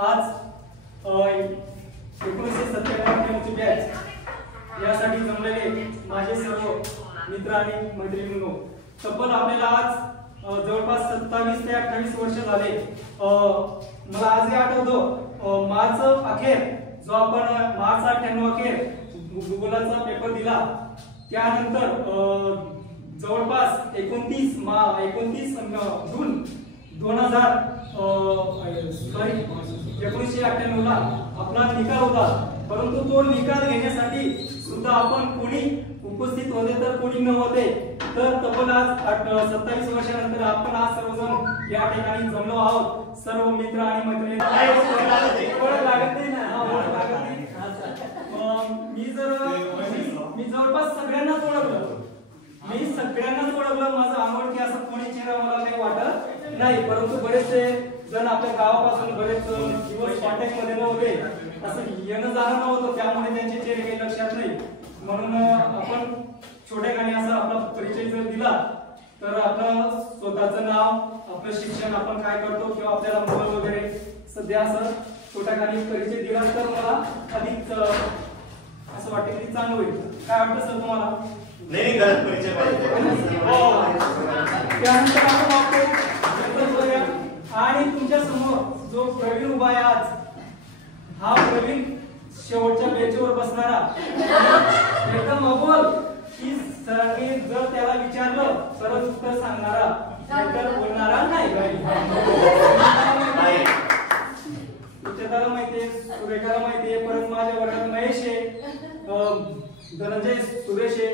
आज 1997 बॅच यासाठी जमलेले माझे सर्व मित्र आणि मैत्रिणींनो, तब्बल आपल्याला आज जवळपास 27 ते 28 वर्ष झाले. मला आजही आठवतो मार्च अखेर जो आपण मार्च 98 अखेर भूगोलाचा पेपर दिला, त्यानंतर जवळपास 29 जून 1998 ला आपला निकाल होता. परंतु तो निकाल घेण्यासाठी सुद्धा आपण कोणी उपस्थित होते तर कोणी नव्हते. तर तब्बल आज 27 वर्षानंतर आपण आज सर्वजण या ठिकाणी जमलो आहोत. सर्व मित्र आणि मैत्रिणी मी जवळपास सगळ्यांनाच ओळखलं. माझा अनोळखी असं कोणी चेहरा मला काही वाटत नाही. परंतु बरेचसे जण आपल्या गावापासून बरेच दिवस कॉन्टॅक्ट मध्ये नव्हते, असं येणं जाणं नव्हतं, त्यामुळे त्यांचे चेहरे काही लक्षात नाही. म्हणून आपण छोट्याखानी असा आपला परिचय जर दिला तर आपलं स्वतःचं नाव, आपलं शिक्षण, आपण काय करतो किंवा आपल्याला मुलं वगैरे सध्या असं छोट्याखानी परिचय दिला तर मला अधिक असं वाटतं की चांगलं होईल. काय वाटतं सर तुम्हाला? नाही गलत परिचय पाहिजे. त्यानंतर आपण आणि तुमच्या समोर जो प्रवीण उभा आहे आज, हा प्रवीण शेवटच्या बेंचवर बसणारा, एकदम अव्वल की सरांनी जर त्याला विचारलं सरळ उत्तर सांगणारा, तर बोलणारा नाही. उच्चताला माहितीये, सुरेखाला माहितीये, परत माझ्या वर्गात महेश आहे, धनंजय, सुरेश आहे.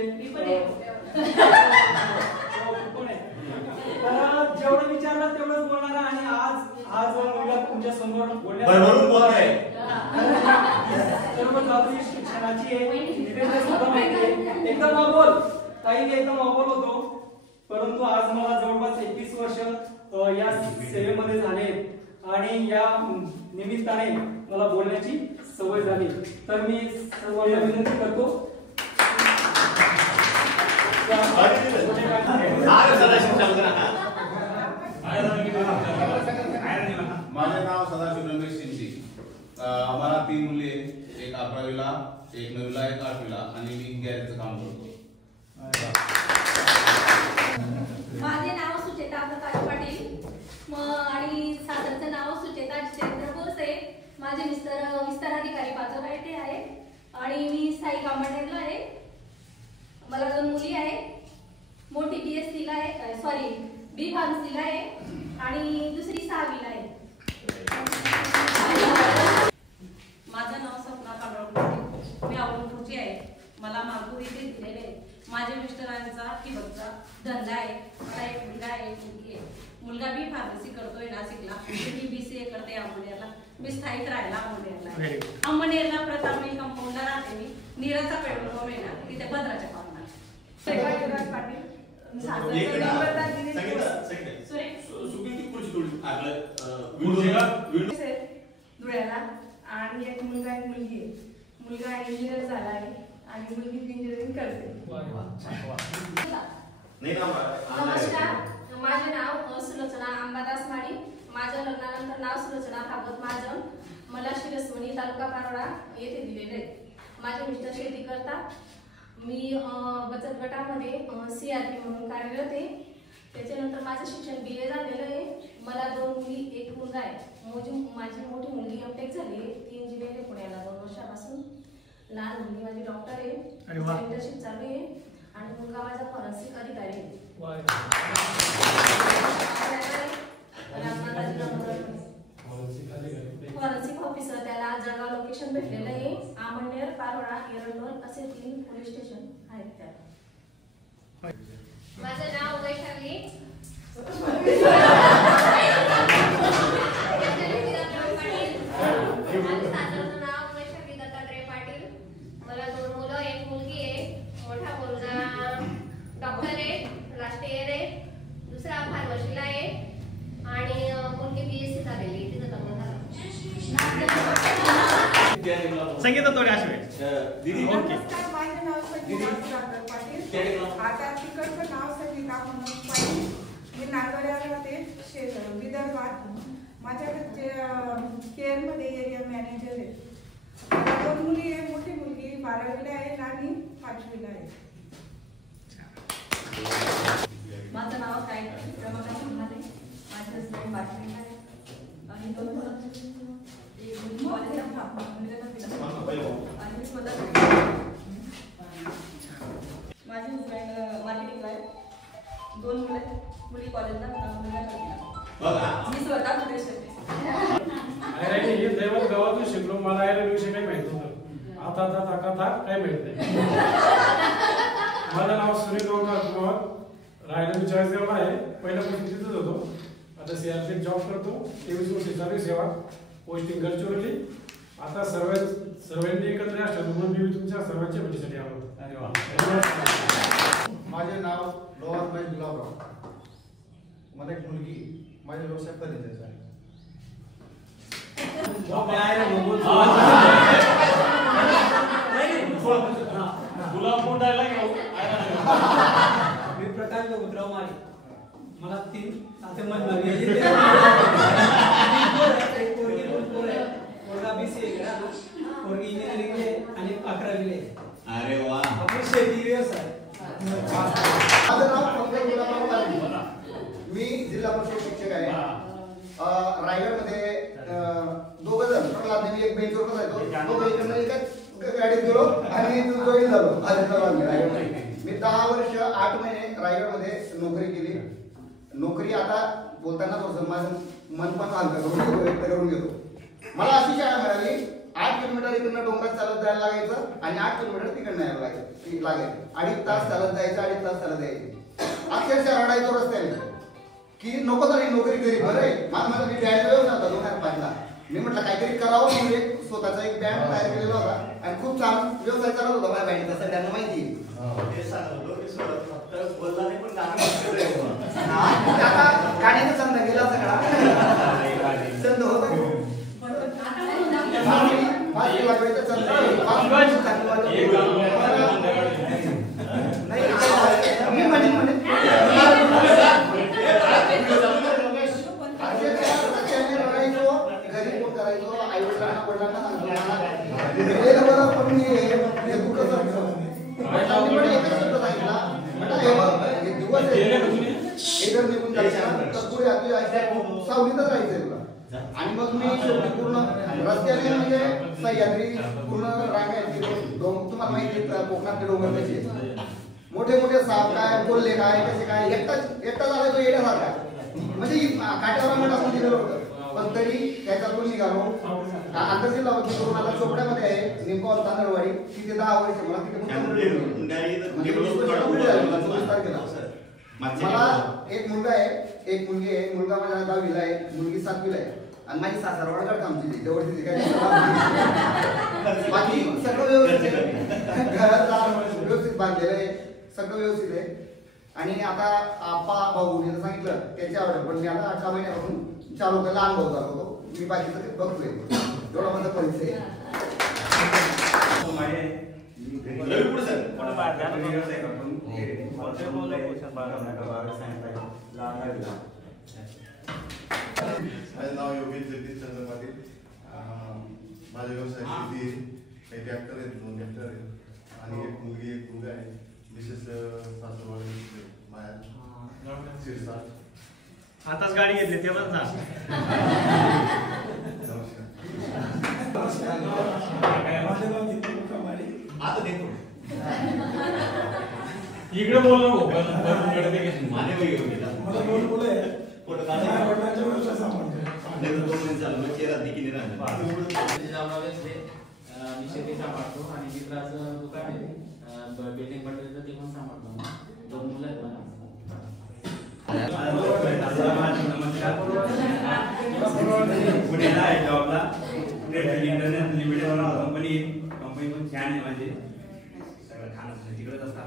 जेवढं विचारलं तेवढंच बोलणारा आणि आज मुलगा तुमच्या समोर सर्व जाती शिक्षणाची एकदम अव्वल, काही एकदम अव्वल होतो. परंतु आज मला जवळपास 21 वर्ष या सेवेमध्ये झाले आणि या निमित्ताने मला बोलण्याची सवय झाली. तर मी सर्वांना विनंती करतो माझे नाव सदाशिव रमेश शिंदे. आम्हाला 3 मुले, एक 11वीला, एक 9वीला, एक 8वीला आणि मी गॅरेजचं काम करतो. माझे नाव सुचेता प्रकाश पाटील आणि सासरचं नाव सुचेता जितेंद्र बोरसे. माझे विस्तार अधिकारी पाचोरा येथे आहे आणि मी स्थायी कामांडेरला आहे. मला 2 मुली आहेत. मोठी BSc ला आहे, सॉरी B फार्मसीला आहे आणि दुसरी 6वीला आहे. माझं नाव सपना कांबळे, मी औरंगाबादची आहे. मला मागूर इथे दिलेले आहे. माझ्या मिस्टरांचा ठिबकचा धंदा आहे. मला एक मुलगा आहे, एक मुलगी आहे. मुलगा B फार्मसी करतोय नाशिकला, मुलगी BCA करते अंमनेरला. मी स्थायिक राहायला अंमनेरला प्रथम मी कंपाऊंडर राहते. मी नीराचा पेट्रोल पंप आहे ना, तिथे भद्राच्या पावणार. पाटील धुळ्याला आणि एक मुलगा एक मुलगी आहे. मुलगा इंजिनियर झाला आहे आणि मुलगी इंजिनिअरिंग करते. नमस्कार, माझे नाव सुलोचना अंबादास माळी. माझ्या लग्नानंतर नाव सुलोचना भागवत महाजन. मला शिरसवणी तालुका पारोळा येथे दिलेले आहे. माझे मिस्टर शेती करतात. मी बचत गटामध्ये CRP म्हणून कार्यरत आहे. त्याच्यानंतर माझं शिक्षण BA झालेलं आहे. मला 2 मुली, एक मुलगा आहे. माझी मोठी मुलगी M.Tech झाली आहे, ती इंजिनियर आहे पुण्याला 2 वर्षापासून. लहान मुलगी माझी डॉक्टर आहे, इंटर्नशिप चालू आहे आणि मुलगा माझा फॉरेन्सिक अधिकारी आहे. Forensic officer. त्याला जळगाव लोकेशन भेटलेलं आहे. आमनेर, पारोळा, एरंडोल असे 3 पोलीस स्टेशन आहेत. त्याला माझं नाव वैशाली. माझं नाव वैशाली दत्तात्रय पाटील. मला 2 मुलं, एक मुलगी आहे. मोठा मुलगा डॉक्टर आहे, राष्ट्रीय आहे. दुसरा फार्मसीला आहे आणि मुलगी BSc झालेली, तिचं लग्न झालं. संगीता तोडे असे दीदी. नमस्कार, माझे नाव संगीता पाटील. आता तिकडचं नाव संगीता म्हणून पाटील. मी नागवड्याला राहते, विदर्भात. माझ्याकडे केअरमध्ये एरिया मॅनेजर आहे. मला 2 मुली आहे. मोठी मुलगी 12वीला आहे आणि 5वीला आहे. माझं नाव काय रमाकांत म्हणाले. माझे हसबंड 12वीला आहे आणि 2 मुलं. एक मुलगी कॉलेजला आणि स्वतः माझे हसबंड मार्केटिंगला आहे. 2 मुलं आहेत. मुली कॉलेजला मी स्वतः पुढे शिकते. हे दैवत गावातून शिकलो. मला विषय काही माहित नव्हतं. आता काही माहित नाही. माझं नाव सुनील कुमार. राहायला मी 40 देवला आहे. पहिल्यापासून तिथेच होतो. आता CRP जॉब करतो. 23 वर्ष चालू सेवा. पोस्टिंग गडचिरोली. आता सर्वांनी एकत्र असतात म्हणून मी तुमच्या सर्वांच्या भेटीसाठी आलो. माझे नाव लोहार महेश गुलाबराव. मला एक मुलगी. माझ्या व्यवसाय फर्निचरचा आहे. मी प्रकाश बबुतराव माळी. मला 3 नाते मन लागले. एक पोरगी 2 पोरं आहे. पोरगा BCA केला ना. पोरगी इंजिनिअरिंग आहे आणि 11वीला आहे. अरे वा. आपण शेती व्यवसाय. माझं नाव पंकज गुलाबराव पाटील. मी जिल्हा परिषद शिक्षक आहे. रायगडमध्ये 2 जण प्रल्हाद एक बेंचवर बसायचो. तो बेंचवर एकाच गाडीत गेलो आणि जॉईन झालो. रायगडमध्ये मी 10 वर्ष 8 महिने रायगडमध्ये नोकरी केली. नोकरी आता बोलताना थोडंसं माझं मन पण हलकं व्यक्त करून घेतो. मला अशी शाळा मिळाली. 8 किलोमीटर इकडनं डोंगरात चालत जायला लागायचं आणि 8 किलोमीटर तिकडनं यायला लागायचं. 2.5 तास चालत जायचं, 2.5 तास चालत यायचं. अक्षरशः रडायचो रस्त्याने की नको तरी नोकरी करी. बरं आहे माझा मी बँड व्यवसाय होता 2005ला. मी म्हटलं काहीतरी करावं म्हणून स्वतःचा एक बँड तयार केलेला होता आणि खूप छान व्यवसाय करत होता माझ्या बँडचा. सगळ्यांना माहिती गाण्याचा छंद गेला सगळा. छंद होता सावलीतच राहायचंय तुला. आणि मग मी पूर्ण रस्त्याने म्हणजे सह्याद्री पूर्ण रांगायची. तुम्हाला माहिती कोकणातले डोंगर कसे मोठे मोठे साप काय बोलले काय कसे काय एकटा झाला तो येण्यासारखा. म्हणजे काट्यावर टाकून दिलेलं होतं. पण तरी त्याच्यातून निघालो. आंतरजिल्हा होती करून आता चोपड्यामध्ये आहे निमगाव तांदळवाडी. तिथे 10 वर्ष मला तिथे मला एक मुलगा आहे एक मुलगी आहे. मुलगा माझ्या 10वीला आहे. मुलगी 7वीला आहे. आणि माझी सासरवाड कामची जवळची काय बाकी सगळं व्यवस्थित आहे. घरात व्यवस्थित बांधलेलं आहे. सगळं व्यवस्थित आहे. आणि आता आप्पा भाऊ मी सांगितलं त्याची आवड. पण मी आता 8 महिन्यापासून चालू केला. लहान भाऊ चालू होतो. मी बाकीचं बघतोय. एवढा माझा परिचय आहे. माझं नाव योगेश जगदीश चंद्र पाटील. माझा व्यवसाय शेती आहे. काही ट्रॅक्टर आहेत 2 ट्रॅक्टर आहेत आणि एक मुलगी एक मुलगा आहे. मिसेस सासूरवाडी बाहेर शिरसाट. आताच गाडी घेतली ते पण सांग. आता देतो इकडे बोल नको. माने मला बोल बोले फोटो काढायचा व्यवसाय सांभाळतो. नाही तर 2 महिने झालं मग चेहरा दिखी नाही राहणार. मी शेती सांभाळतो आणि मित्राचं दुकान आहे बिल्डिंग मटेरियलचं ते पण सांभाळतो. 2 मुलं आहेत मला. पुण्याला आहे जॉबला. इंटरनेट लिमिटेड कंपनी पण छान आहे. माझी सगळं खाणं तिकडेच असतं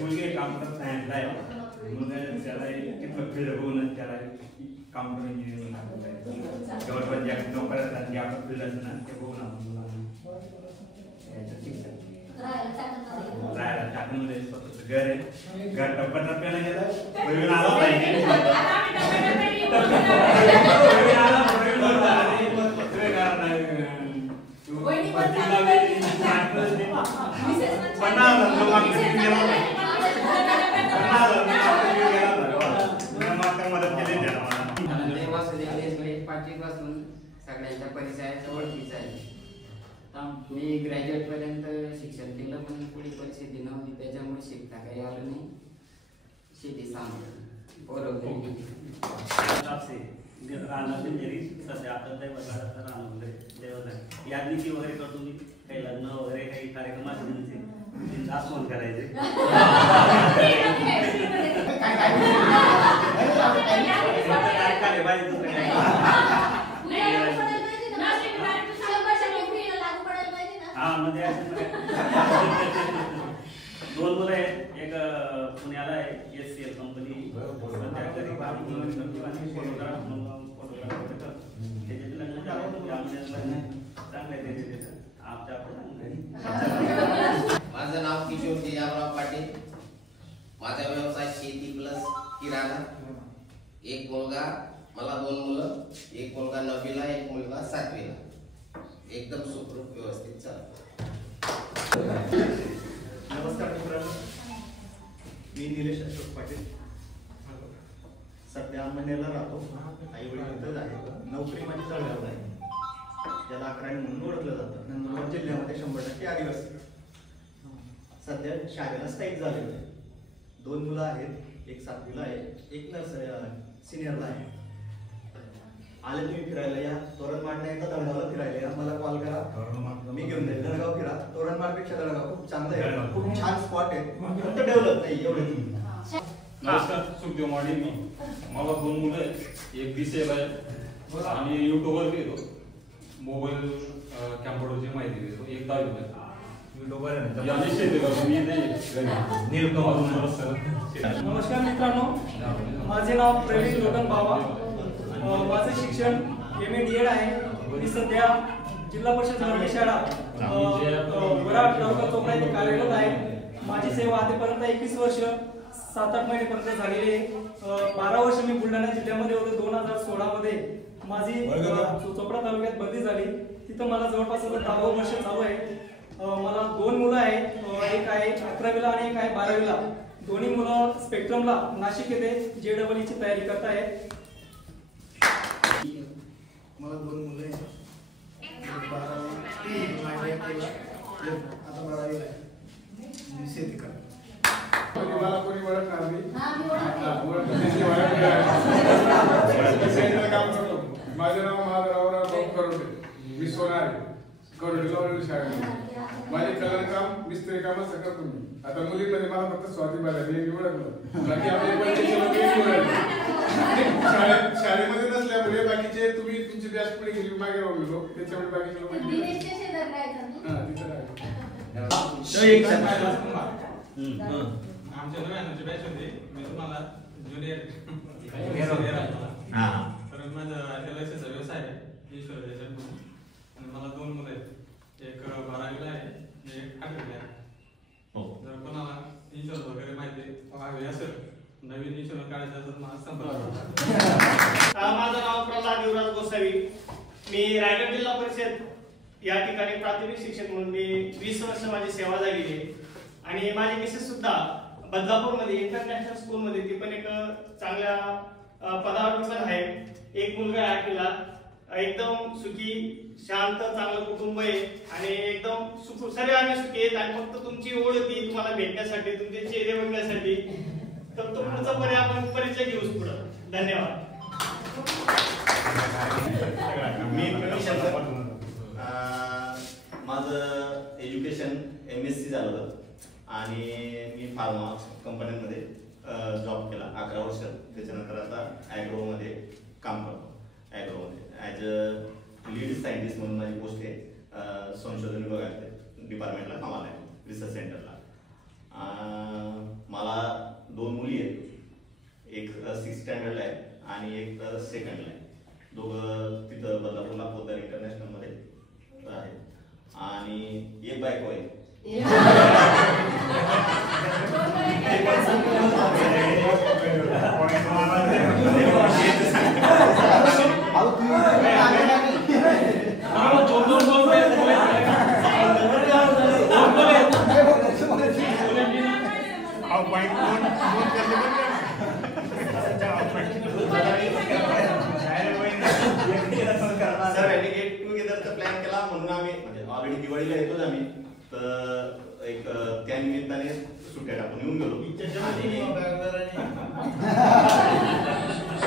मुलगी काम करत सायन्सला आहे. मुलगा त्याला बघून त्याला काउंटर इंजिनिअरिंग जवळपास ज्या नोकऱ्या जे आपण फील्ड असतं ना ते बघून आपण मुलांना राहायला टाकणमध्ये स्वतःचं घर आहे. घर टप्प्याटप्प्याने गेलं प्रवीण आला पाहिजे पाचवीपासून सगळ्यांच्या परिचयाचा ओळखीचा आहे. मी ग्रॅज्युएट पर्यंत शिक्षण केलं पण पुढे परिस्थिती नव्हती त्याच्यामुळे शिकता काही आलं नाही. शेती सांभाळ सध्या आपण यादीची वगैरे करतो मी काही लग्न वगैरे काही कार्यक्रम असले आसमन करायचे हा मध्ये दोन मुलं आहेत. एक पुण्याला आहे SCL कंपनी माझं नाव किशोर जिजाबराव पाटील. माझा व्यवसाय शेती प्लस किराणा. एक मुलगा, मला 2 मुलं, एक मुलगा 9वीला एक मुलगा 7वीला. एकदम सुखरूप व्यवस्थित चालतं. नमस्कार मित्रांनो, मी निलेश अशोक पाटील. सध्या अंमनेरला राहतो. आई वडील इथंच आहे. नोकरी माझी जळगावला आहे. ज्याला अकराणी म्हणून ओळखलं जातं. नंदुरबार जिल्ह्यामध्ये 100% आदिवासी. सध्या शाळेला स्थायिक झालेलं आहे. 2 मुलं आहेत. एक 7वीला आहे, एक सिनियरला आहे. आले तुम्ही फिरायला या. तोरणमाडला एकदा दळगावला फिरायला या. मला कॉल करा, मी घेऊन जाईल. दळगाव फिरा. तोरणमाडपेक्षा दळगाव खूप चांगलं आहे. खूप छान स्पॉट आहे. फक्त डेव्हलप नाही एवढं. नमस्कार, सुखदेव माडे. मी मला 2 मुलं आहेत. एक दिसेल आहे आणि युट्यूबवर घेतो. मोबाईल कॅम्प्युटरची माहिती देतो. एक 10वीला आहे. नमस्कार मित्रांनो, माझे नाव प्रवीण लोकन बाबा. माझे शिक्षण MA-DED आहे. मी सध्या जिल्हा परिषद मराठी शाळा वराड तालुका चोपडा येथे कार्यरत आहे. माझी सेवा आतापर्यंत 21 वर्ष 7-8 महिन्यापर्यंत झालेली आहे. 12 वर्ष मी बुलढाणा जिल्ह्यामध्ये होतो. 2016 मध्ये माझी चोपडा तालुक्यात बदली झाली. तिथं मला जवळपास 10 वर्ष चालू आहे. मला 2 मुलं आहेत. एक आहे 11वीला आणि एक आहे 12वीला. दोन्ही मुलं स्पेक्ट्रमला नाशिक येथे JEE ची तयारी करत आहेत. मला 2 मुलं आहेत. आता 12वीला आहे. शेती करतो. मला कोणी ओळखणार नाही. माझं नाव माधवराव करोडे. मी सोनारे करोडे शाळेत. माझे कलरकाम मिस्त्री काम असं करतो मी. आता मुलीमध्ये मला फक्त स्वाती बाला मी ओळखलं. बाकी आपले शाळेमध्ये नसल्यामुळे बाकीचे तुम्ही तुमची बॅच पुढे गेली मागे राहून गेलो. त्याच्यामुळे बाकीचे लोक आमच्या 99ची बॅच होती. मी तुम्हाला ज्युनियर तर माझा LICचा व्यवसाय आहे ईश्वर आणि मला 2 मुलं आहेत. एक 12वीला आहे आणि एक 8वीला आहे. जर कोणाला इन्शुरन्स वगैरे माहिती हवी असेल, नवीन इन्शुरन्स काढायचा असेल मला संपर्क. माझं नाव प्रल्हाद युवराज गोसावी. मी रायगड जिल्हा परिषद या ठिकाणी प्राथमिक शिक्षक म्हणून मी 20 वर्ष माझी सेवा झालेली आहे. आणि माझी मिसेस सुद्धा बदलापूरमध्ये इंटरनॅशनल स्कूलमध्ये ती पण एक चांगल्या पदावर पण आहे. एक मुलगा आहे 8वीला. एकदम सुखी शांत चांगलं कुटुंब आहे आणि एकदम सर्व आम्ही सुखी आहेत. आणि फक्त तुमची ओढ होती तुम्हाला भेटण्यासाठी, तुमचे चेहरे बघण्यासाठी. तर तो पुढचा पर्याय आपण परिचय घेऊच पुढं. धन्यवाद. माझं एज्युकेशन MSc झालं आणि मी फार्मा कंपन्यांमध्ये जॉब केला 11 वर्ष. त्याच्यानंतर आता ॲग्रोमध्ये काम करतो. ॲग्रोमध्ये ॲज अ लीड सायंटिस्ट म्हणून माझी पोस्ट आहे. संशोधन विभागात डिपार्टमेंटला कामाला आहे, रिसर्च सेंटरला. मला 2 मुली आहेत. एक 6th स्टँडर्डला आहे आणि एक सेकंडला आहे. दोघं तिथं बदलापूरला पोद्दार इंटरनॅशनल मध्ये आहे. आणि एक बायको आहे. प्लॅन केला म्हणून आम्ही म्हणजे ऑलरेडी दिवाळीला येतोच आम्ही, तर एक त्या निमित्ताने सुट्ट्या टाकून येऊन गेलो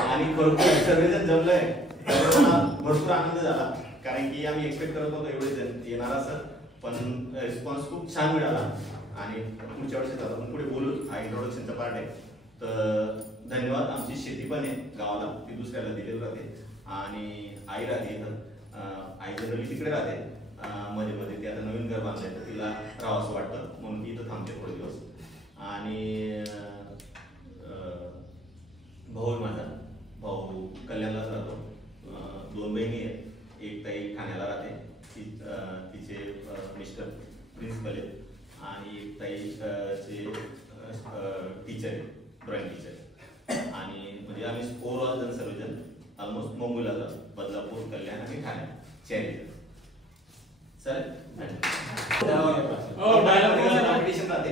आणि भरपूर सर्वजण जमलंय. भरपूर आनंद झाला कारण की आम्ही एक्सपेक्ट करत होतो एवढे जण येणार असं, पण रिस्पॉन्स खूप छान मिळाला. आणि पुढच्या वर्षी जातो पुढे बोलू, हा इंट्रोडक्शनचा पार्ट आहे. तर धन्यवाद. आमची शेती पण आहे गावाला, ती दुसऱ्याला दिलेली राहते आणि आई राहते इथं. आई जनरली तिकडे राहते मध्ये मध्ये, ती आता नवीन घर बांधलंय तर तिला राहावंसं वाटतं म्हणून ती इथं थांबते थोडे दिवस. आणि भाऊ माझा भाऊ कल्याणलाच राहतो. 2 बहिणी आहेत. एक ताई ठाण्याला राहते, तिचे मिस्टर प्रिन्सिपल आहेत आणि एक ताई चे टीचर आहे, ड्रॉइंग टीचर. आणि म्हणजे आम्ही ओव्हरऑल जण सर्वजण ऑलमोस्ट मुंबईला बदलापूर, कल्याण आणि ठाणे चारी. चालेल. कॉम्पिटिशन राहते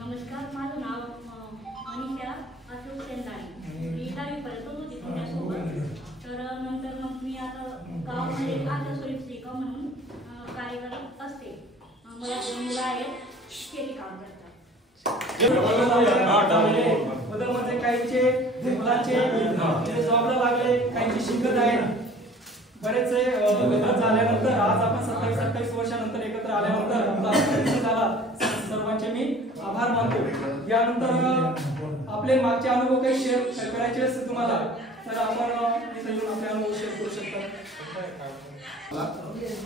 नमस्कार, माझं नाव मनीषा अशोक सेंदाणे. मी 10वी पर्यंत होती तुमच्यासोबत. तर नंतर मग मी आता गावामध्ये आशा स्वयंसेविका म्हणून कार्य करत असते. मला 2 मुलं आहेत, शेती काम करतात. बदल म्हणजे काहींचे मुलांचे जॉबला लागले, काहींचे शिकत आहेत. बरेचसे लग्न झाल्यानंतर आज आपण 27-28 वर्षानंतर एकत्र आल्यानंतर आपला झाला. सर्वांचे मी आभार मानतो. यानंतर आपले मागचे अनुभव काही शेअर करायचे असतील तुम्हाला तर आपण इथे येऊन आपले अनुभव शेअर करू शकता.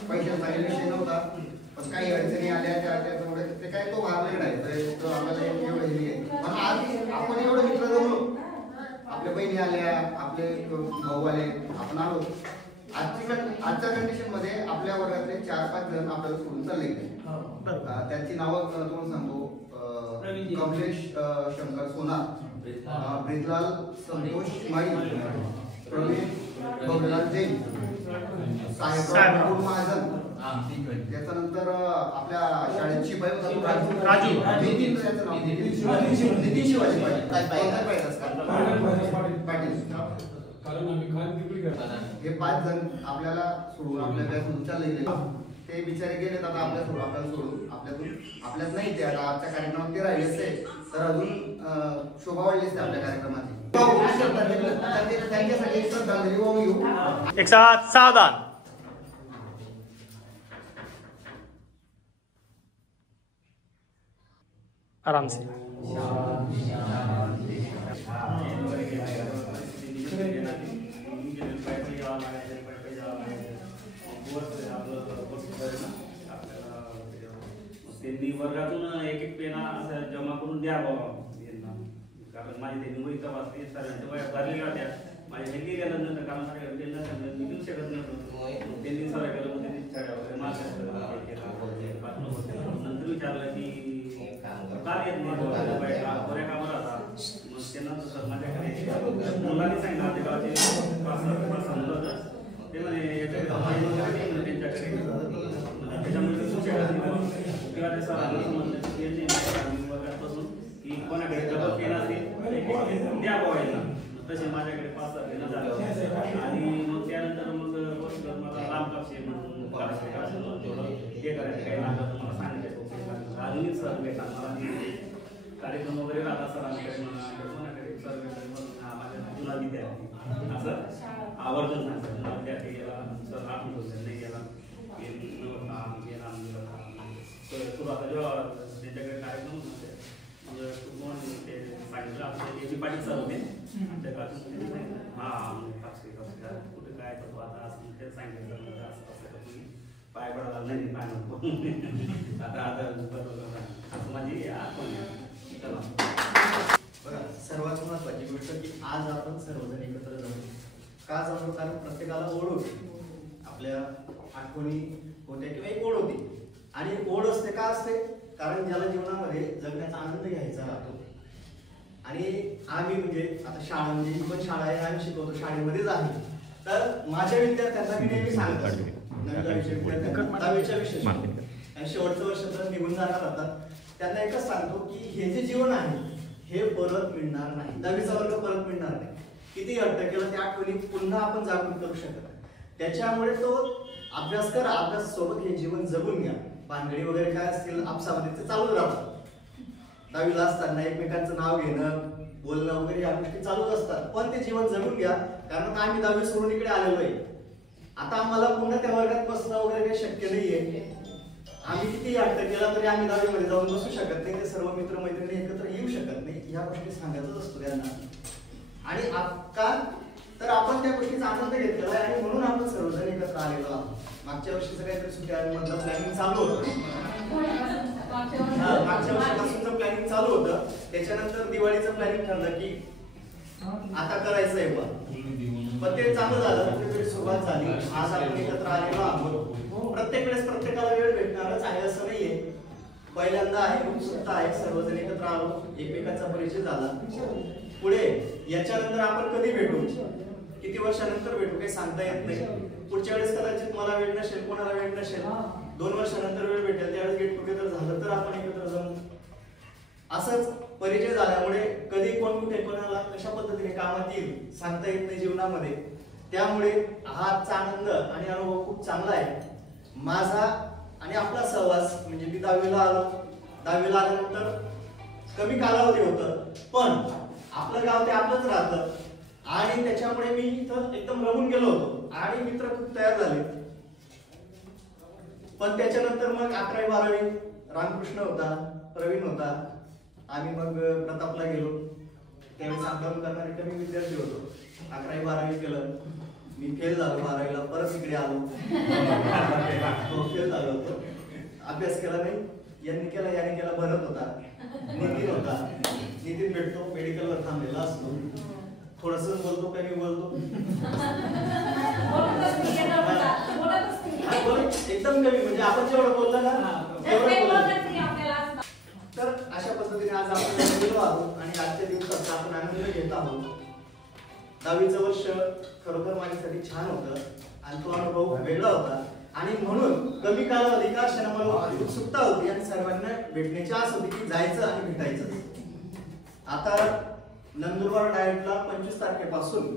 पैशाचा विषय नव्हता, पण काही अडचणी आल्या त्यामुळे ते काय तो भाग नाही, तो आम्हाला एवढं हे आहे. पण आज आपण एवढं मित्र जमलो, आपल्या बहिणी आल्या, आपले भाऊ आले, आपण आलो. आजच्या कंडिशन मध्ये आपल्या वर्गातले 4-5 जण आपल्याला सोडून चालले गेले. त्यांची नावं तुम्हाला सांगतो. कमलेश शंकर सोनार, ब्रिजलाल संतोष माळी, प्रवीण बबलाल जैन, साहेबराव महाजन. त्याच्यानंतर आपल्या शाळेत शिपाई होता राजू, नितीन शिवाजी पाटील. हे 5 जण आपल्याला सोडून आपल्या बॅचमधून चालले गेले. ते बिचारे गेलेत आता आपल्याला सोडून. आपल्यात नाही, ते आता आजच्या कार्यक्रमात ते राहिले असते तर अजून शोभा वाढली असते आपल्या कार्यक्रमाची. त्यांच्यासाठी एक श्रद्धांजली वाहून घेऊ. एक साथ सावधान. आराम से. त्यांनी वर्गातून एक पेना असं जमा करून द्या बाबा, कारण माझी त्यांनी वही तपासली सरांच्या वया भरलेल्या होत्या. माझ्या हे गेल्यानंतर कारण मी देऊ शकत नव्हतो. त्यांनी सवय केलं, त्यांनी छाड्या वगैरे नंतर विचारलं की काय येत नाही बऱ्या कामाला राहता. मग त्यांना सर माझ्याकडे मुलांनी सांगितलं आमच्या गावाचे 5-6 मुलं होतं. ते म्हणे त्यांच्याकडे त्याच्यामुळे किंवा ते सरांना समजलं वर्गापासून की कोणाकडे डबल पेन असेल द्या बोवायला. तसे माझ्याकडे 5-6 पेन झाले. आणि मग त्यानंतर मग मला राम कापसे म्हणून थोडं हे करायचं काही लागलं तर मला सांगितलं. अजूनही सर भेटला मला कार्यक्रम वगैरे राहता सरांकडे म्हणा कोणाकडे सर भेटला माझ्या तुला विद्यार्थी असं आवर्जून सांगतात. विद्यार्थी गेला सर आपण नाही गेला सुरुवात जेव्हा त्यांच्याकडे कार्यक्रम होते म्हणजे ते सांगितलं आमचे पाटील सर होते आमच्या गावातून. तेच सांगितलं सर असं असं तुम्ही पाय पडायला नाही पाय नको आता असं माझी आठवण आहे. चला बघा, सर्वात महत्वाची गोष्ट की आज आपण सर्वजण एकत्र जमलो. का जमलो? कारण प्रत्येकाला ओढ होती, आपल्या आठवणी होत्या किंवा एक ओढ होती. आणि ओढ असते का असते? कारण ज्याला जीवनामध्ये जगण्याचा आनंद घ्यायचा राहतो. आणि आम्ही म्हणजे आता शाळा म्हणजे ही पण शाळा आहे, आम्ही शिकवतो, शाळेमध्येच आहे. तर माझ्या विद्यार्थ्यांना मी नेहमी सांगत असतो, नववीच्या विद्यार्थ्यांना, दहावीच्या विशेष आणि शेवटचं वर्ष तर निघून जाणार होतात, त्यांना एकच सांगतो की हे जे जीवन आहे हे परत मिळणार नाही. 10वीचा वर्ग परत मिळणार नाही. किती हट्ट केलं त्या आठवणी पुन्हा आपण जागृत करू शकत नाही. त्याच्यामुळे तो अभ्यास करा, अभ्यास सोबत हे जीवन जगून घ्या. भानगडी वगैरे काय असतील आपसामध्ये ते चालूच राहतात. 10वीला असताना एकमेकांचं नाव घेणं, बोलणं वगैरे या गोष्टी चालूच असतात, पण ते जीवन जगून घ्या. कारण आम्ही 10वी सोडून इकडे आलेलो आहे. आता आम्हाला पुन्हा त्या वर्गात बसणं वगैरे काही शक्य नाहीये. आम्ही किती हट्ट केला तरी आम्ही 10वी मध्ये जाऊन बसू शकत नाही. ते सर्व मित्र मैत्रिणी एकत्र येऊ शकत नाही. ह्या गोष्टी सांगायचंच असतो त्यांना. आणि का तर आपण त्या गोष्टीचा आनंद घेतलेला आहे आणि म्हणून आपण सर्वजण एकत्र आलेलो आहोत. मागच्या वर्षीचं काहीतरी सुट्ट्यांमधलं प्लॅनिंग चालू होतं. मागच्या वर्षापासूनचं प्लॅनिंग चालू होतं. त्याच्यानंतर दिवाळीचं प्लॅनिंग ठरलं की आता करायचंय पण ते चालू झालं, कुठेतरी सुरुवात झाली. आज आपण एकत्र आलेलो आहोत. प्रत्येक वेळेस प्रत्येकाला वेळ भेटणारच आहे असं नाहीये. पहिल्यांदा आहे, उत्सुकता आहे, सर्वजण एकत्र आलो, एकमेकांचा परिचय झाला. पुढे याच्यानंतर आपण कधी भेटू, किती वर्षानंतर भेटू काही सांगता येत नाही. पुढच्या वेळेस कदाचित मला वेळ नसेल, कोणाला वेळ नसेल, 2 वर्षानंतर वेळ भेटेल, त्यावेळेस गेट टुगेदर झालं तर आपण एकत्र जमू. असंच परिचय झाल्यामुळे कधी कोण कुठे कोणाला कशा पद्धतीने कामात येईल सांगता येत नाही जीवनामध्ये. त्यामुळे हा आजचा आनंद आणि अनुभव खूप चांगला आहे माझा. आणि आपला सहवास म्हणजे मी 10वीला आलो, 10वीला आल्यानंतर कमी कालावधी होतं, पण आपलं गाव ते आपलंच राहतं आणि त्याच्यामुळे मी इथं एकदम रमून गेलो होतो आणि मित्र खूप तयार झाले. पण त्याच्यानंतर मग 11वी 12वी रामकृष्ण होता, प्रवीण होता, आम्ही मग प्रतापला गेलो. त्यावेळेस अपडाऊन करणारे कमी विद्यार्थी होतो. 11वी 12वी केलं, मी फेल झालो 12वीला, परत इकडे आलो. फेल झालो होतो, अभ्यास केला नाही. यांनी केला, याने केला, भरत होता, नितीन होता. नितीन भेटतो, मेडिकलवर थांबलेला असतो, थोडस बोलतो, कमी बोलतो, एकदम कमी, म्हणजे आपण जेवढं बोललं ना तेवढं बोलतो. तर अशा पद्धतीने आज आपण गेलो आहोत आणि आजच्या दिवसात आपण आनंद घेत आहोत. 10वीचं वर्ष खरोखर माझ्यासाठी छान होतं आणि तो अनुभव वेगळा होता. आणि म्हणून कमी कालावधी का क्षण मला उत्सुकता होती आणि सर्वांना भेटण्याची आस होती की जायचं आणि भेटायचं. आता नंदुरबार डायरेक्टला 25 तारखेपासून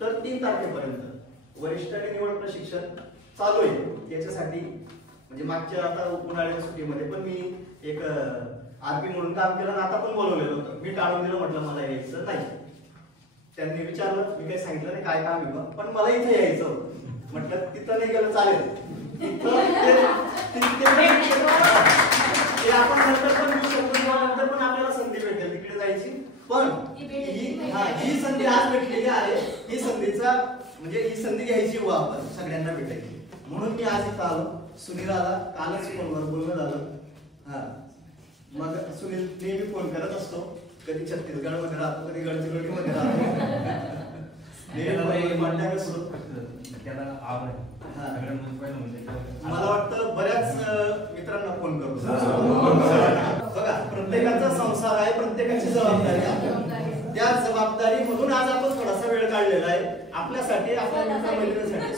तर 3 तारखेपर्यंत वरिष्ठ आणि निवड प्रशिक्षण चालू आहे. याच्यासाठी म्हणजे मागच्या आता उन्हाळ्याच्या सुट्टीमध्ये पण मी एक आरपी म्हणून काम केलं आणि आता पण बोलवलेलं होतं. मी टाळून दिलं, म्हटलं मला यायचं नाही. त्यांनी विचारलं, मी काही सांगितलं नाही काय काम आहे, पण मला इथे यायचं होतं. म्हटलं तिथं नाही गेलं चालेल, आपण नंतर पण येऊ शकतो किंवा नंतर पण आपल्याला संधी भेटेल तिकडे जायची. पण ही संधी आज भेटलेली आहे. ही संधीचा म्हणजे ही संधी घ्यायची हो आपण सगळ्यांना भेटायची. म्हणून मी आज इथं आलो. सुनील आला, कालच फोनवर बोलणं झालं. मग सुनील नेहमी फोन करत असतो, कधी छत्तीसगड मध्ये राहतो, कधी गडचिरोली मध्ये राहतो. मला वाटतं बऱ्याच मित्रांना फोन करतो. बघा, प्रत्येकाचा संसार आहे, प्रत्येकाची जबाबदारी आहे. त्या जबाबदारी म्हणून आज आपण थोडासा वेळ काढलेला आहे आपल्यासाठी, आपल्या मित्रमैत्रिणींसाठी,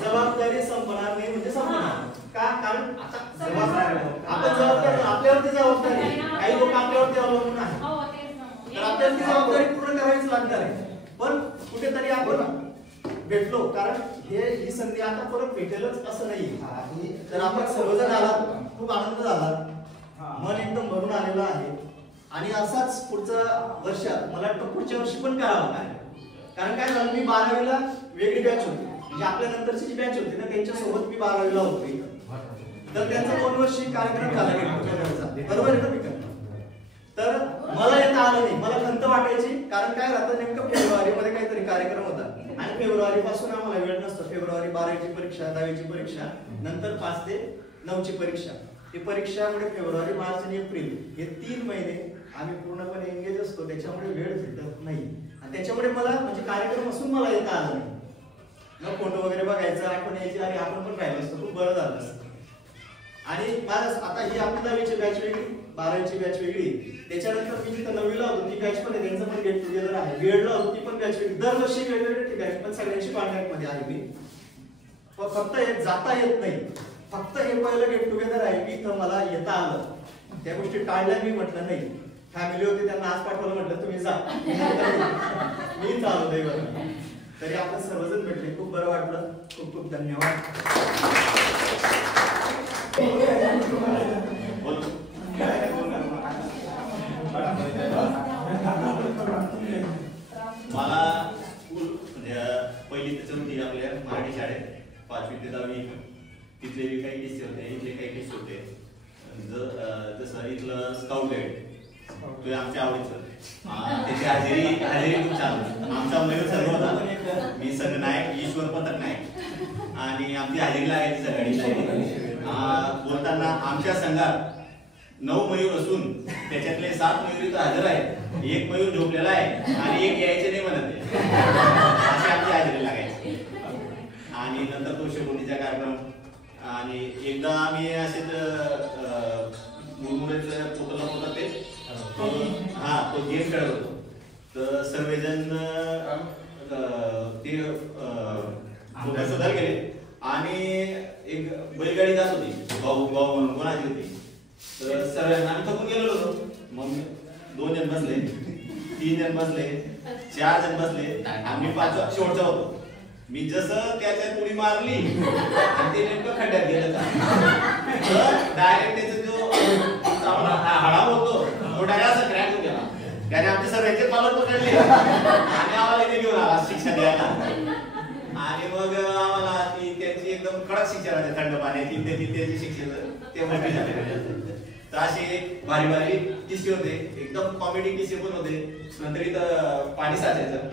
जबाबदारी संपणार नाही म्हणजे संपणार का? कारण आता आपण जबाबदारी आपल्यावरती जबाबदारी, काही लोक आपल्यावरती अवलंबून आहेत, तर आपल्याला ती जबाबदारी पूर्ण करावीच लागणार आहे. पण कुठेतरी आपण भेटलो, कारण ही संधी आता परत भेटेलच असं नाही. तर आपण सर्वजण आलात, खूप आनंद झाला, मन एकदम भरून आलेलं आहे. आणि असाच पुढचं वर्ष मला वाटतं पुढच्या वर्षी पण करावं काय. कारण काय झालं, मी 12वीला वेगळी बॅच होती, म्हणजे आपल्या नंतरची जी बॅच होती ना त्यांच्यासोबत मी 12वीला होतो. तर त्यांचा 2 वर्षी कार्यक्रम झाला, बरोबर आहे ना? तर मला येता आलं नाही, मला खंत वाटायची. कारण काय राहतं, नेमकं फेब्रुवारीमध्ये काहीतरी कार्यक्रम होता आणि फेब्रुवारी पासून आम्हाला वेळ नसतो. फेब्रुवारी 12वीची परीक्षा, 10वीची परीक्षा, नंतर 5 ते 9ची परीक्षा. ही परीक्षामुळे फेब्रुवारी, मार्च आणि एप्रिल हे 3 महिने आम्ही पूर्णपणे एंगेज असतो. त्याच्यामुळे वेळ भेटत नाही आणि त्याच्यामुळे मला म्हणजे कार्यक्रम असून मला येता आलं नाही. मग फोटो वगैरे बघायचं, आठवण यायची, अरे आपण पण राहिलो असतो, खूप बरं झालं असतं. आणि मला आता ही आपली 10वीची बॅच वेगळी, 12वीची बॅच वेगळी. त्याच्यानंतर मी जिथं 9वीला होतो ती बॅच पण आहे, त्यांचं पण गेट टुगेदर आहे. 8वीला होतो ती पण बॅच वेगळी. दरवर्षी वेगवेगळ्या ठिकाणी पण सगळ्यांची कॉन्टॅक्ट मध्ये आहे मी. फक्त हे जाता येत नाही. फक्त हे पहिलं गेट टुगेदर आहे की इथं मला येता आलं. त्या गोष्टी टाळल्या, मी म्हटलं नाही. फॅमिली होती त्यांना आज पाठवलं, म्हटलं तुम्ही जा, मी चालू दैवत. तरी आपण सर्वजण भेटले, खूप बरं वाटलं. खूप खूप धन्यवाद. मला स्कूल म्हणजे पहिली ते 4थी आपल्या मराठी शाळेत, 5वी ते 10वी तिथले काही किस्से होते, इथले काही किस्से होते. जसं इथलं स्काउट गाईड तो आमच्या आवडीचं, त्याची हजेरी खूप छान होती. आमचा मयूर सर्व होता, मी संघ नायक, ईश्वर पथक नायक, आणि आमची हजेरी लागायची सगळी. बोलताना आमच्या संघात 9 मयूर असून त्याच्यातले 7 मयूर इथं हजर आहे, 1 मयूर झोपलेला आहे आणि 1 यायचे नाही म्हणत आहे, अशी आमची हजेरी लागायची. आणि नंतर तो शिकवणीचा कार्यक्रम. आणि एकदा आम्ही असेच मुरमुरेचं पोतला होता ते तो गेम खेळत होतो. तर सर्वजण ते शोधायला गेले आणि एक बैलगाडी जात होती, भाऊ म्हणून कोणाची होती. तर सर्वांना आम्ही थकून गेलो होतो. मग 2 जण बसले, 3 जण बसले, 4 जण बसले, आम्ही 5 शेवटचा होतो. मी जसं त्याच्यात उडी मारली आणि ते नेमकं खड्ड्यात गेलं, तर डायरेक्ट त्याचा जो हाडा होतो तो डायरेक्ट असा क्रॅक होऊन गेला. त्याने आमचे सर्वांचे पालक पकडले आणि आम्हाला इथे घेऊन आला शिक्षा द्यायला. आणि मग आम्हाला ती त्यांची एकदम कडक शिक्षा राहते, थंड पाण्याची, त्याची शिक्षा ते मोठी झाले. तर असे भारी भारी किस्से होते, एकदम कॉमेडी किस्से पण होते. नंतर इथं पाणी साचायचं,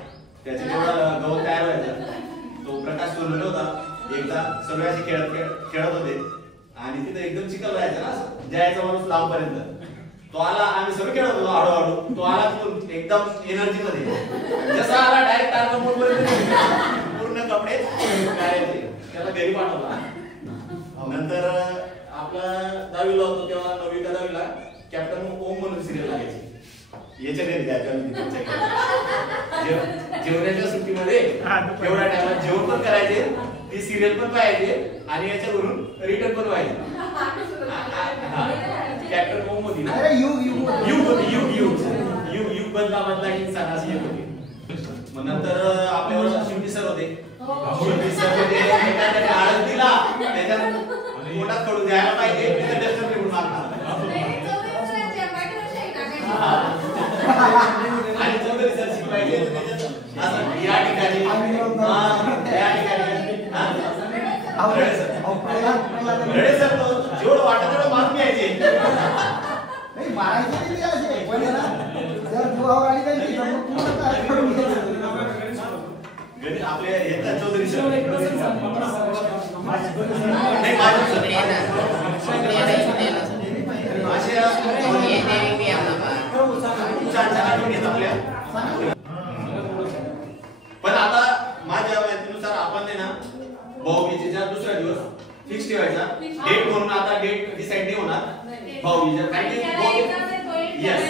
त्याच्या जेवढा गवत तयार व्हायचा. तो प्रकाश सोडलेला होता. एकदा सगळे असे खेळत होते आणि तिथे एकदम चिखल व्हायचं ना, जायचा माणूस लांबपर्यंत. तो आला, आम्ही सगळं खेळत होतो हळूहळू. तो आला तिथून एकदम एनर्जी मध्ये, जसा आला डायरेक्ट टार्गेट मोडपर्यंत पूर्ण कपडे गायब. त्याला घरी पाठवला. नंतर आपला 10वीला होतो तेव्हा, 9वी का 10वीला कॅप्टन ओम म्हणून सिरियल लागायची. याच्या घरी जेवणाच्या सुट्टीमध्ये एवढ्या टायमात जेवण पण करायचे, ती सिरियल पण पाहायचे आणि याच्यावरून रिटर्न पण व्हायचे. कॅप्टन ओम होती ना, युग बदला बदला इंसान अशी एक होती. मग नंतर आपल्यावर शिवटी सर होते. शिवटी सर होते, एखाद्याने आळस दिला त्याच्यात पोटात कडून द्यायला पाहिजे, त्याचं डस्टर फेकून मारणार. आणि चौधरी सर शिकवायचे या ठिकाणी जेवढं वाटत तेवढं मारून घ्यायचे. आपले येतात चौधरी सर पण आता माझ्या माहितीनुसार आपण ना भाऊबीजेच्या दुसऱ्या दिवस फिक्स ठेवायचा डेट म्हणून. आता डेट डिसाइड नाही होणार भाऊबीजेच्या, कारण की यस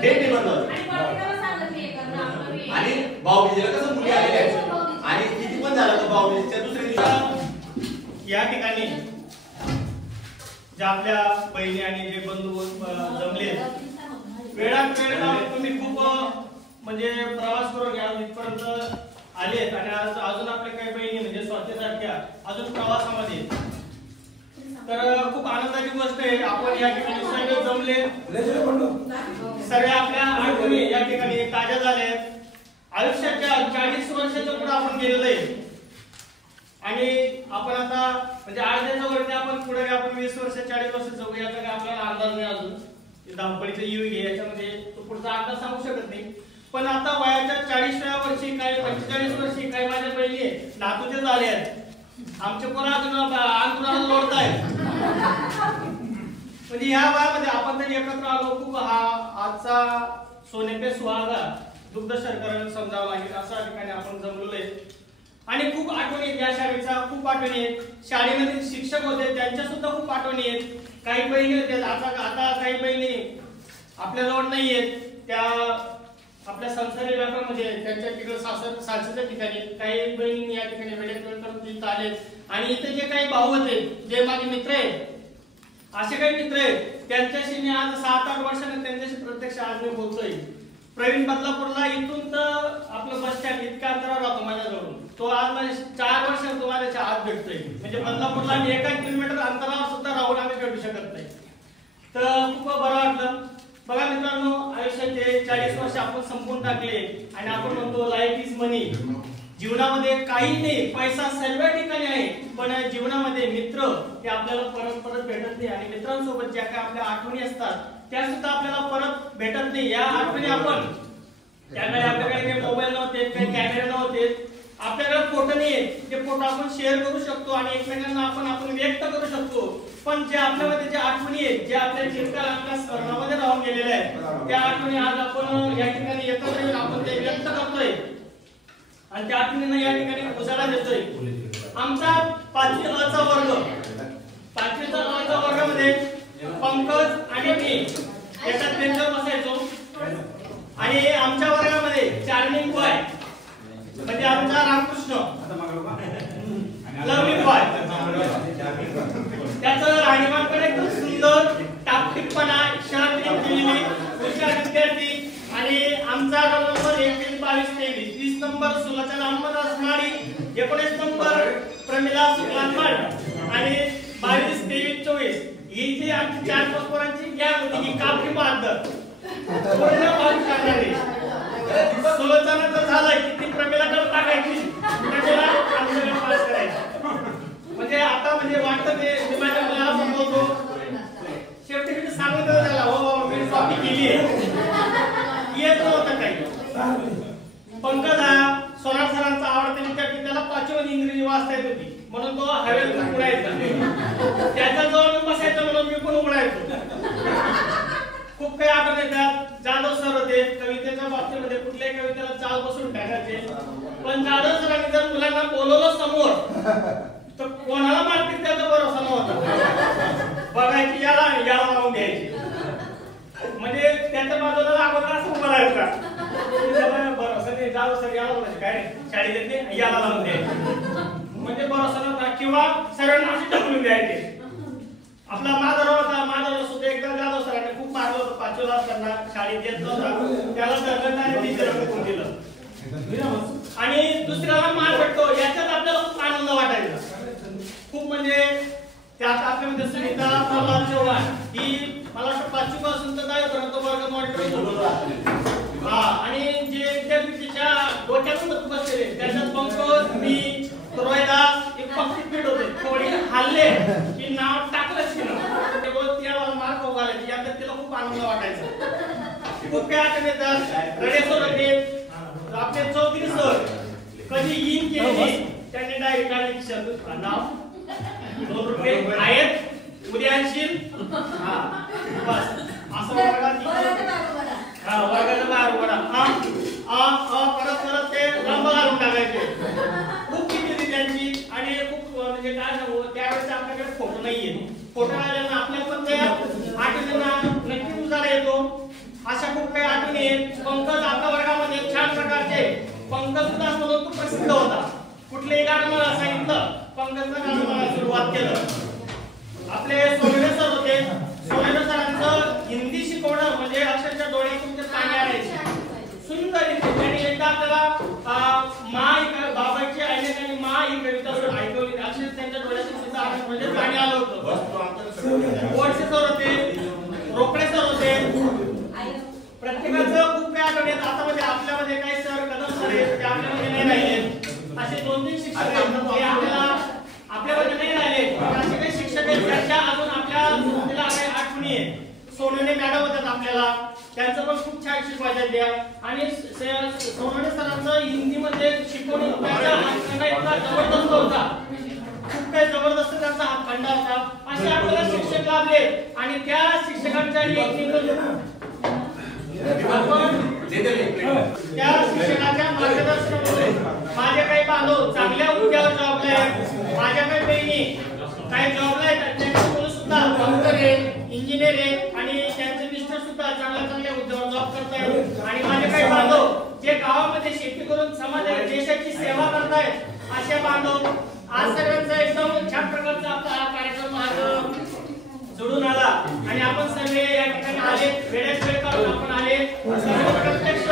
डेट नाही बनवत. आणि भाऊबीजेला कसं मुली आलेल्या आहेत आणि किती पण झालं तर भाऊबीजेच्या दुसऱ्या दिवशी या ठिकाणी ज्या आपल्या बहिणी आणि जे बंधू जमले, वेळात तुम्ही खूप म्हणजे प्रवास करून घ्या इथपर्यंत आलेत आणि आज अजून आपल्या काही बहिणी म्हणजे स्वातीसारख्या अजून प्रवासामध्ये. तर खूप आनंदाची गोष्ट आहे, आपण या ठिकाणी सगळे जमले, सर्व आपल्या आठवणी या ठिकाणी ताज्या झाल्या. आयुष्याच्या 40 वर्षाच्या पुढे आपण गेलेलो आहे आणि आपण आता म्हणजे अर्ध्याच्या वरती आपण पुढे आपण 20 वर्ष 40 वर्ष जगू याचा काही आपल्याला अंदाज नाही अजून. धावपळीचं युग आहे, याच्यामध्ये तो पुढचा अंदाज सांगू शकत नाही. पण आता वयाच्या 40व्या वर्षी काय 45 वर्षी काय माझ्या बहिणी नातूचे झाले आहेत, आमचे पोरं अजून अंकुराला लोळतायत. म्हणजे ह्या वयामध्ये आपण तरी एकत्र आलो. खूप हा आजचा सोनेपे सुहागा दुग्ध शर्करा समजावं लागेल अशा ठिकाणी आपण जमलेलो आहे. आणि खूप आठवणी आहेत या शाळेच्या, खूप आठवणी आहेत. शाळेमध्ये शिक्षक होते त्यांच्या सुद्धा खूप आठवणी आहेत. काही बहिणी होत्या, आता काही बहिणी आपल्याजवळ नाही आहेत, त्या आपल्या संसारी व्यापारामध्ये त्यांच्या तिकडे सासरच्या ठिकाणी. काही बहिणी या ठिकाणी वेळेत करून इथं आलेत. आणि इथे जे काही भाऊ होते, जे माझे मित्र आहेत, असे काही मित्र आहेत, त्यांच्याशी मी आज 7-8 वर्षांनी त्यांच्याशी प्रत्यक्ष आज मी बोलतोय. प्रवीण बदलापूरला इथून तर आपलं बस स्टँड इतका अंतरावर राहतो माझ्याजवळून, तो आज माझे 4 वर्षांत तो माझ्याच्या आज भेटतोय. म्हणजे बदलापूरला 1 किलोमीटर अंतरावर सुद्धा राहून आम्ही भेटू शकत नाही. तर खूप बरं वाटलं. बघा मित्रांनो, आयुष्याचे 40 वर्ष आपण संपून टाकले आणि आपण म्हणतो लाईफ इज मनी. जीवनामध्ये काही नाही, पैसा सर्व ठिकाणी आहे, पण जीवनामध्ये मित्र हे आपल्याला परत परत भेटत नाही. आणि मित्रांसोबत ज्या काही आपल्या आठवणी असतात त्या सुद्धा आपल्याला परत भेटत नाही. या आठवणी आपण त्याकडे आपल्याकडे काही मोबाईल नव्हते, काही कॅमेरे नव्हते, आपल्याकडे फोटो नाही आहेत, ते फोटो आपण शेअर करू शकतो आणि एकमेकांना आपण व्यक्त करू शकतो. पण जे आपल्यामध्ये ज्या आठवणी आहेत, ज्या आपल्या चिरकाल आपल्या स्मरणामध्ये राहून गेलेल्या आहेत, त्या आठवणी आज आपण या ठिकाणी एकत्र येऊन आपण ते व्यक्त करतोय आणि त्या आठवणींना या ठिकाणी उजाळा देतोय. आमचा 5वी अ चा वर्ग, 5वी अ चा वर्गामध्ये पंकज आणि मी एकाच बेंचवर बसायचो. आणि आमच्या वर्गामध्ये चार्मिंग बॉय म्हणजे आमचा रामकृष्ण, लव्हिंग बॉय, त्याचं राहणीमानकडे खूप सुंदर, टापटीपणा, शांतपणे केलेली, हुशार विद्यार्थी. आणि आमचा roll number 21, 22, 23. 30 number Sulochana Ambadas Mali, 19 number Pramila सुकलांमाड आणि 22, 23, 24 ही जी आमची 4-5 पोरांची गॅंग होती, ही कापडी बांधत पूर्ण पाऊस करणारी. सुलोचना तर झालं की ती प्रमिलाकडे टाकायची, प्रमिला आमच्याकडे पास करायची. म्हणजे आता म्हणजे वाटतं ते मी माझ्या मुलाला समजवतो, शेवटी मी सांगून देतो त्याला, हो मी कॉपी केली आहे, येत नव्हतं काही. पंकज हा सोनार सरांचा आवडता विद्यार्थी, त्याला 5वी इंग्रजी वाचता येत होती म्हणून तो हवेतून उडायचा. त्याच्याजवळ मी बसायचं म्हणून मी पण उडायचो. खूप काही आठवण येतात. जाधव सर होते, कवितेच्या बाबतीमध्ये कुठल्याही कवितेला चाल बसून टाकायचे. पण जाधव सरांनी जर मुलांना बोलवलं समोर तर कोणाला मारतील त्याचा भरोसा नव्हता. बघायची याला लावून द्यायची. म्हणजे त्याच्या बाजूला लागवला असं उभं राहायचा. भरोसा नाही, जाधव सर याला बोलायचे, काय शाळेत येते याला लावून द्यायचे. म्हणजे भरोसा नव्हता. किंवा सर्वांना अशी ढकलून द्यायचे. आपला माधव होता, माधवला सुद्धा एकदा जाधव सरांनी खूप मारलं होतं. 5वीला असताना शाळेत येत नव्हता, त्याला दरगंडाने टीचर हुकूम दिलं आणि दुसऱ्याला मार भेटतो. याच्यात आपल्याला खूप आनंद वाटायचा. खूप म्हणजे त्यात आपल्यामध्ये सुनीता प्रल्हाद चव्हाण ही मला वाटतं 5वी पासून तर 10वी पर्यंत वर्ग मॉनिटर होतो. आणि जे विद्यार्थीच्या डोक्यातून बसलेले त्याच्यात पंकज, मी, रोहिदास एक पक्षी पीठ होते. थोडी हल्ले की नाव टाकलंच की ना ते बोल त्याला मार्क घालायचे. याच्यात तिला खूप आनंद वाटायचा. खूप काही आठवण येतात. रडेसर होते, आपले चौधरी सर, कधी इन केली त्यांनी डायरेक्ट काढली नाव 2 रुपये आहेत उद्या आणशील. बस असं वर्गाचा बाहेर उघडा परत परत ते लंब घालून टाकायचे. खूप किती त्यांची. आणि खूप म्हणजे काय सांगू, त्यावेळेस आपल्याकडे फोटो नाहीये. फोटो आल्यानं आपल्या पण त्या आठवणींना नक्की उजाळा येतो. अशा खूप काही आठवणी आहेत. पंकज आपल्या वर्गामध्ये छान प्रकारचे पंकज उदास म्हणून खूप प्रसिद्ध होता. कुठलेही गाणं मला सांगितलं पंकजचं गाणं मला सुरुवात केलं. आपले सोनेरे सर होते. सोनेरे सरांचं हिंदी शिकवणं म्हणजे अक्षरशः डोळ्यातून पाणी आणायचे. सुंदर त्यांनी एकदा आपल्याला बाबाची आईने मा ही कविता ऐकवली. अक्षर त्यांच्या डोळ्यातून सुद्धा म्हणजे पाणी आलं होतं. गोडसे सर होते, रोकडे सर होते. प्रत्येकाचं खूप काही आठवण येत. आता म्हणजे आपल्यामध्ये काही सर कदम सर आहेत ते आपल्यामध्ये नाही राहिले. असे 2-3 शिक्षक आहेत ते आपल्यामध्ये नाही राहिले. असे काही शिक्षक आहेत ज्यांच्या अजून आपल्या मुलाला काही आठवणी आहेत. सोनवणे मॅडम होत्या आपल्याला, त्यांचं पण खूप छान शिकवायचं द्या. आणि सोनवणे सरांचं हिंदीमध्ये शिकवणं इतका जबरदस्त होता, खूप काही जबरदस्त त्यांचा हातखंडा होता. असे आपल्याला शिक्षक लाभले आणि त्या शिक्षकांच्या त्या शिक्षकाच्या मार्गदर्शनामुळे माझे काही बांधव चांगल्या हुद्द्यावर जॉबला आहेत, माझ्या काही बहिणी काही जॉबला आहेत, त्यांची मुलं सुद्धा डॉक्टर आहेत, इंजिनियर आहेत आणि त्यांचे मिस्टर सुद्धा चांगल्या चांगल्या हुद्द्यावर जॉब करतायत. आणि माझे काही बांधव जे गावामध्ये शेती करून समाज देशाची सेवा करतायत, असे बांधव आज सर्वांचा एकदम छान प्रकारचा आपला हा कार्यक्रम आज जोडून आला आणि आपण सर्व या ठिकाणी आले, वेळेस वेळ काढून आपण आले. प्रत्यक्ष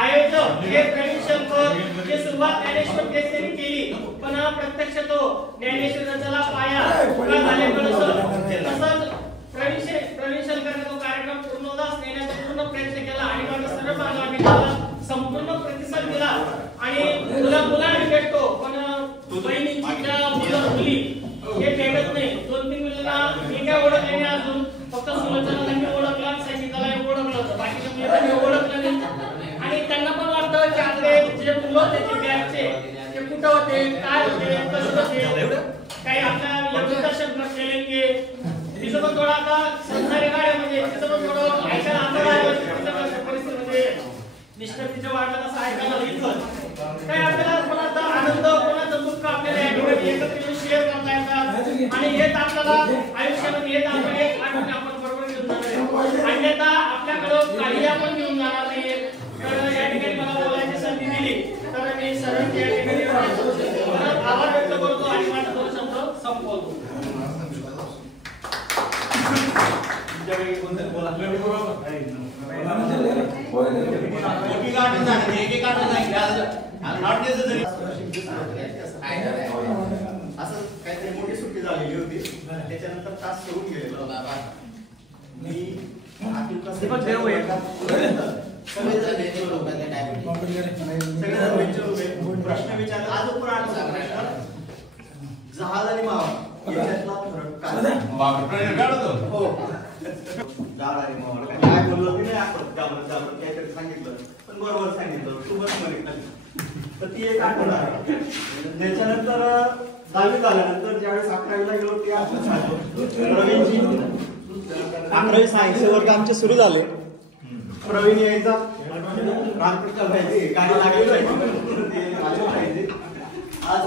आयोजक हे प्रवीण शंकर, जे सुरुवात ज्ञानेश्वर केसरी केली, पण प्रत्यक्ष तो ज्ञानेश्वराचा पाया उभा झाल्यामुळे तसंच प्रवीण शंकरने तो कार्यक्रम पूर्णोदास नेण्याचा पूर्ण प्रयत्न केला आणि माझ्या सर्व बांधवांनी त्याला संपूर्ण प्रतिसाद दिला. आणि मुलांनी भेटतो पण बहिणींची ज्या मुली हे भेटत नाही. 2-3 मुलांना मी काय ओळखले नाही अजून, फक्त सुलोचनाला मी ओळखला, सचिताला ओळखलं होतं, बाकीच्या मुलींना मी ओळखलं नाही. आणि त्यांना पण वाटतं की आपले जे मुलं होते ते बॅगचे ते कुठं होते, काय होते, कसं होते, काही आपल्या लग्नदर्शन केले तिचं पण थोडं आता संसारी गाड्यामध्ये तिचं पण थोडं ऐकायला आलं परिस्थितीमध्ये मिस्टर तिच्या वाटलं तसं ऐकायला घेतलं. काही आपल्याला कोणाचा आनंद कोणाचं दुःख आपल्याला या ठिकाणी एकत्र शेअर करता येतात आणि हेच आपल्याला आयुष्यामध्ये हेच आपण एक आठवण आपण बरोबर घेऊन जाणार आहे. अन्यथा आपल्याकडं काही आपण घेऊन जाणार नाही. तर या ठिकाणी मला बोलायची संधी दिली तर मी सर्व या ठिकाणी आभार व्यक्त करतो आणि माझा 2 शब्द संपवतो. असं काहीतरी मोठी सुट्टी झालेली होती, त्याच्यानंतर तास सुरू गेलेला. मी प्रश्न विचारला. आज जहाज आणि मावा याच्यातला फरक काय? हो, जहाज आणि मावा काय बोललो की नाही आपण काहीतरी सांगितलं, पण बरोबर सांगितलं, तू बस मध्ये. तर ती एक आठवण आहे. त्याच्यानंतर 10वी झाल्यानंतर ज्यावेळेस 11वीला गेलो ते आपण सांगतो प्रवीणजी 11वी सायन्स वर्ग आमचे सुरू झाले. प्रवीण यायचा, रामकृष्ण पाहिजे गाडी लागली पाहिजे. आज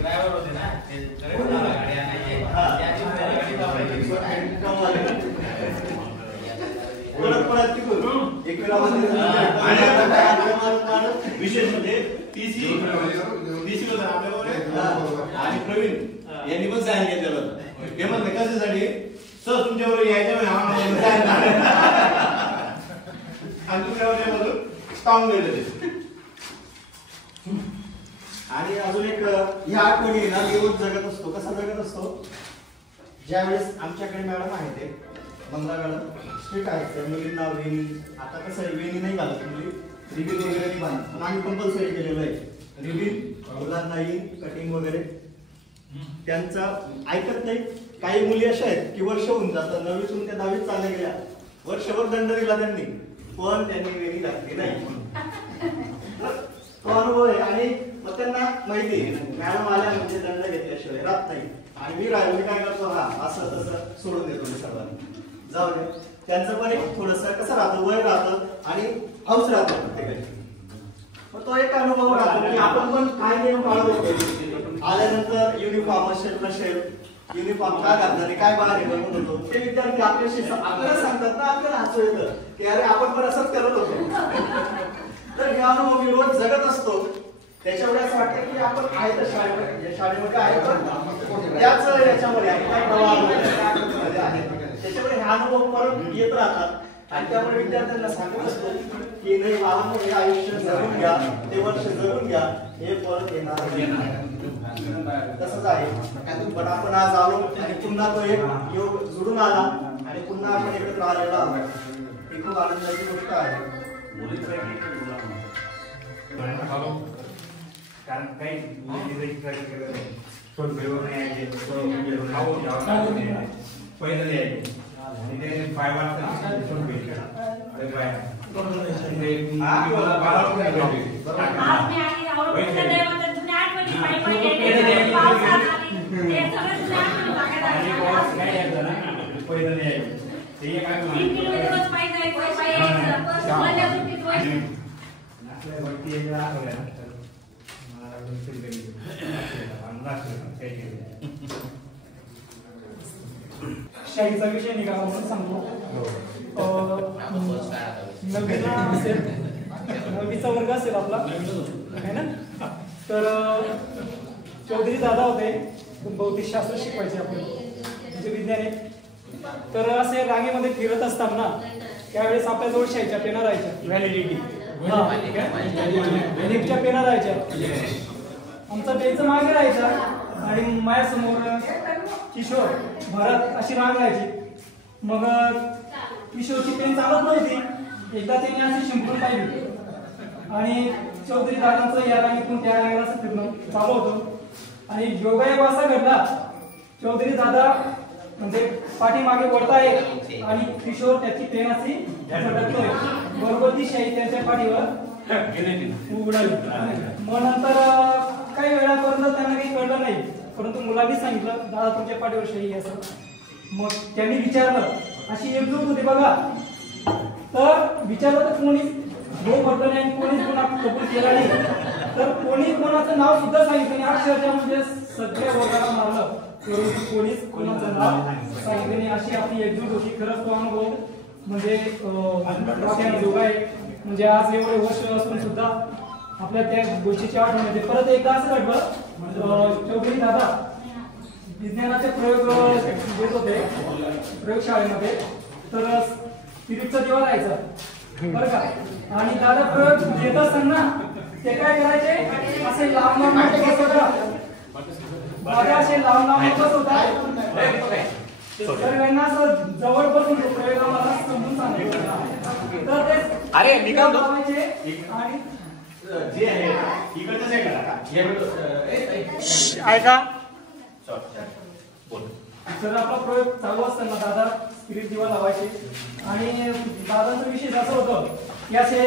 ड्रायव्हर होते ना विशेष म्हणजे टीसी होता आणि प्रवीण यांनी पण सायन घेतलेलं होतं. हे म्हणते कशासाठी सर तुमच्याबरोबर यायचं आणि तुमच्यावर स्ट्रॉंग गेलेले. आणि अजून एक ह्या आठवणी ना येऊन जगत असतो. कसा जगत असतो? ज्यावेळेस आमच्याकडे मॅडम आहे ते मंगला मॅडम स्ट्रिक्ट आहेत, त्या मुलींना वेणी, आता कसं आहे वेणी नाही घालत मुली, रिबीन वगैरे नाही बांधत, पण आम्ही कंपल्सरी केलेलं आहे रिबीन मुलांना येईन कटिंग वगैरे. त्यांचा ऐकत नाही. काही मुली अशा आहेत की वर्ष होऊन जातात, 9वीतून त्या 10वीत चालल्या गेल्या, वर्षभर दंड दिला त्यांनी, पण त्यांनी वेणी घातली नाही. तो अनुभव आहे. आणि मग त्यांना माहिती मॅडम आल्या म्हणजे दंड घेतल्याशिवाय राहत नाही. आणि मी राहिलो, मी काय करतो, हा असं तसं सोडून देतो मी सर्वांनी, जाऊ दे. त्यांचं पण एक थोडंसं कसं राहतं, वय राहतं आणि हौस राहतं प्रत्येकाची. मग तो एक अनुभव राहतो की आपण पण काय नियम पाळत होतो. आल्यानंतर युनिफॉर्म असेल नसेल, युनिफॉर्म का घातला काय बाहेर बनवून होतो, ते विद्यार्थी आपल्याशी आपल्याला सांगतात ना, आपल्याला हसू येतं की अरे आपण पण असंच करत होतो. तर हे अनुभव मी रोज जगत असतो. त्याच्यामुळे असं वाटतं की आपण आहे तर शाळेमध्ये आहे, पण त्याच याच्यामध्ये आहे काय आहे. त्याच्यामुळे हे अनुभव परत येत राहतात. आणि त्यामुळे विद्यार्थ्यांना सांगत असतो की नाही मला हे आयुष्य जगून घ्या, ते वर्ष जगून घ्या, हे परत येणार तसंच आहे. पण आपण आज आलो आणि पुन्हा तो एक योग जुडून आला आणि पुन्हा आपण एकत्र आलेला आहोत. ही खूप आनंदाची गोष्ट आहे. कारण काही केलं नाही पैदल यायचे आणि ते पाय पैदल यायचे ते शाहीचा विषय निघाला म्हणून सांगतो. नववीचा वर्ग असेल आपला आहे ना. तर चौधरी दादा होते, भौतिकशास्त्र शिकवायचे आपण म्हणजे वैज्ञानिक. तर असे रांगेमध्ये फिरत असताना त्यावेळेस आपल्याजवळ शाहीच्या पेना राहायच्या, व्हॅलिडिटी व्हॅलिडीच्या पेना राहायच्या. आमचा बेंच मागे राहायचा आणि माझ्यासमोर किशोर भरत अशी रांग राहायची. मग किशोरची पेन चालत नव्हती, एकदा त्यांनी अशी शिंपडून पाहिली आणि चौधरी दादांचं या रांगेतून त्या रांगेला असं फिरणं चालू होतं. आणि योगायोग असा घडला, चौधरी दादा म्हणजे पाठीमागे वळताय आणि किशोर त्याची पेन अशी झटकतोय, बरोबर ती शाई त्यांच्या पाठीवर उडाली. मग नंतर काही वेळापर्यंत त्यांना काही कळलं नाही, परंतु मुलांनी सांगितलं दादा तुमच्या पाठीवर शाई असं. मग त्यांनी विचारलं, अशी एकजूट होती बघा. तर विचारलं तर कोणीच हो म्हटलं नाही, कोणीच कोणा कबूल केला नाही. तर कोणी कोणाचं नाव सुद्धा सांगितलं नाही, अक्षरशः म्हणजे सगळ्या वर्गाला मारलं, परंतु कोणीच कोणाचं नाव सांगितलं नाही. अशी आपली एकजूट होती. खरंच तो अनुभव म्हणजे योगा आहे. म्हणजे आज एवढे वर्ष असून सुद्धा आपल्या त्या गोष्टीची आठवण येते. परत एकदा असं घडलं, चौधरी दादा विज्ञानाचे प्रयोग देत होते प्रयोगशाळेमध्ये. तर स्पिरिटचा दिवा राहायचा बरं का. आणि दादा प्रयोग देत असताना ते काय करायचे, असे लांब लांब बसत होता. दादा असे लांब लांब बसत होता. सर्वांना असं जवळ बसून प्रयोग आम्हाला समजून सांगितलं. तर ते अरे मी काय आणि जे आहे इकडचं साईडला ऐका सर, आपला प्रयोग चालू असताना दादा स्पिरिट दिवा लावायचे. आणि दादांचा विषय असं होतं की असे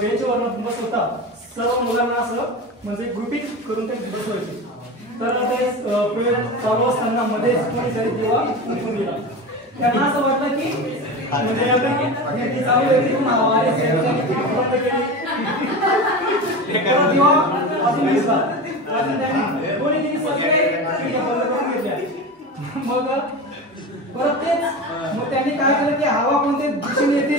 बेंचवर बसवता सर्व मुलांना असं म्हणजे ग्रुपिंग करून ते बसवायचे. तर ते प्रयोग चालू असताना मध्ये कोणीतरी दिवा उठून दिला. त्यांना असं वाटलं की म्हणजे चालू दिवा अजून दिसला. कोणी तिने सगळे बंद करून घेतल्या. मग परत तेच मग त्यांनी काय केलं की हवा कोणते दिशेने येते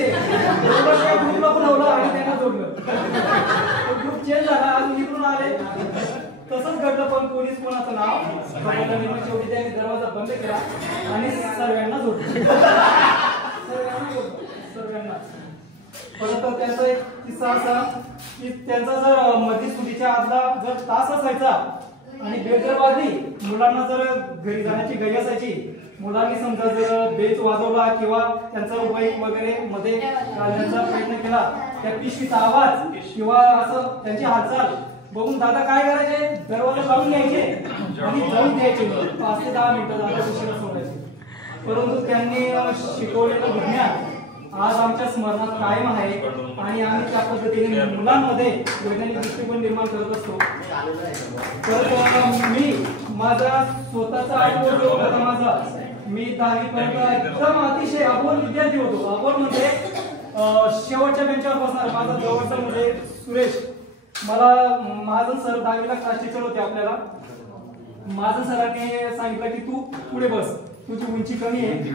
ग्रुपला बोलावलं आणि त्यांना जोडलं. ग्रुप चेंज झाला, अजून इकडून आले. तसंच घडलं, पण कोणीच कोणाचं नाव शेवटी त्यांनी दरवाजा बंद केला आणि सर्वांना जोडलं. सर्वांना परत त्यांचा एक किस्सा असा की त्यांचा जर मधी सुधीच्या आतला जर तास असायचा आणि बेल जर वाजली, मुलांना जर घरी जाण्याची घाई असायची, मुलांनी समजा जर बेल वाजवला किंवा त्यांचा बाईक वगैरे मध्ये घालण्याचा प्रयत्न केला, त्या पिशवीचा आवाज किंवा असं त्यांची हालचाल बघून दादा काय करायचे, दरवाजा लावून घ्यायचे आणि जाऊन द्यायचे. 5 ते 10 मिनिटं दादा उशिरा सोडायचे. परंतु त्यांनी शिकवलेलं विज्ञान आज आमच्या स्मरणात कायम आहे आणि आम्ही त्या पद्धतीने मुलांमध्ये वैज्ञानिक दृष्टिकोन निर्माण करत असतो. तर मी माझा स्वतःचा अनुभव जो होता माझा, मी 10वी पर्यंत एकदम अतिशय अबोल विद्यार्थी होतो. अबोल म्हणजे शेवटच्या बेंचवर बसणार. माझा जवळचा म्हणजे सुरेश, मला महाजन सर 10वीला क्लास टीचर होते आपल्याला. महाजन सरांनी सांगितलं की तू पुढे बस, तुझी उंची कमी आहे.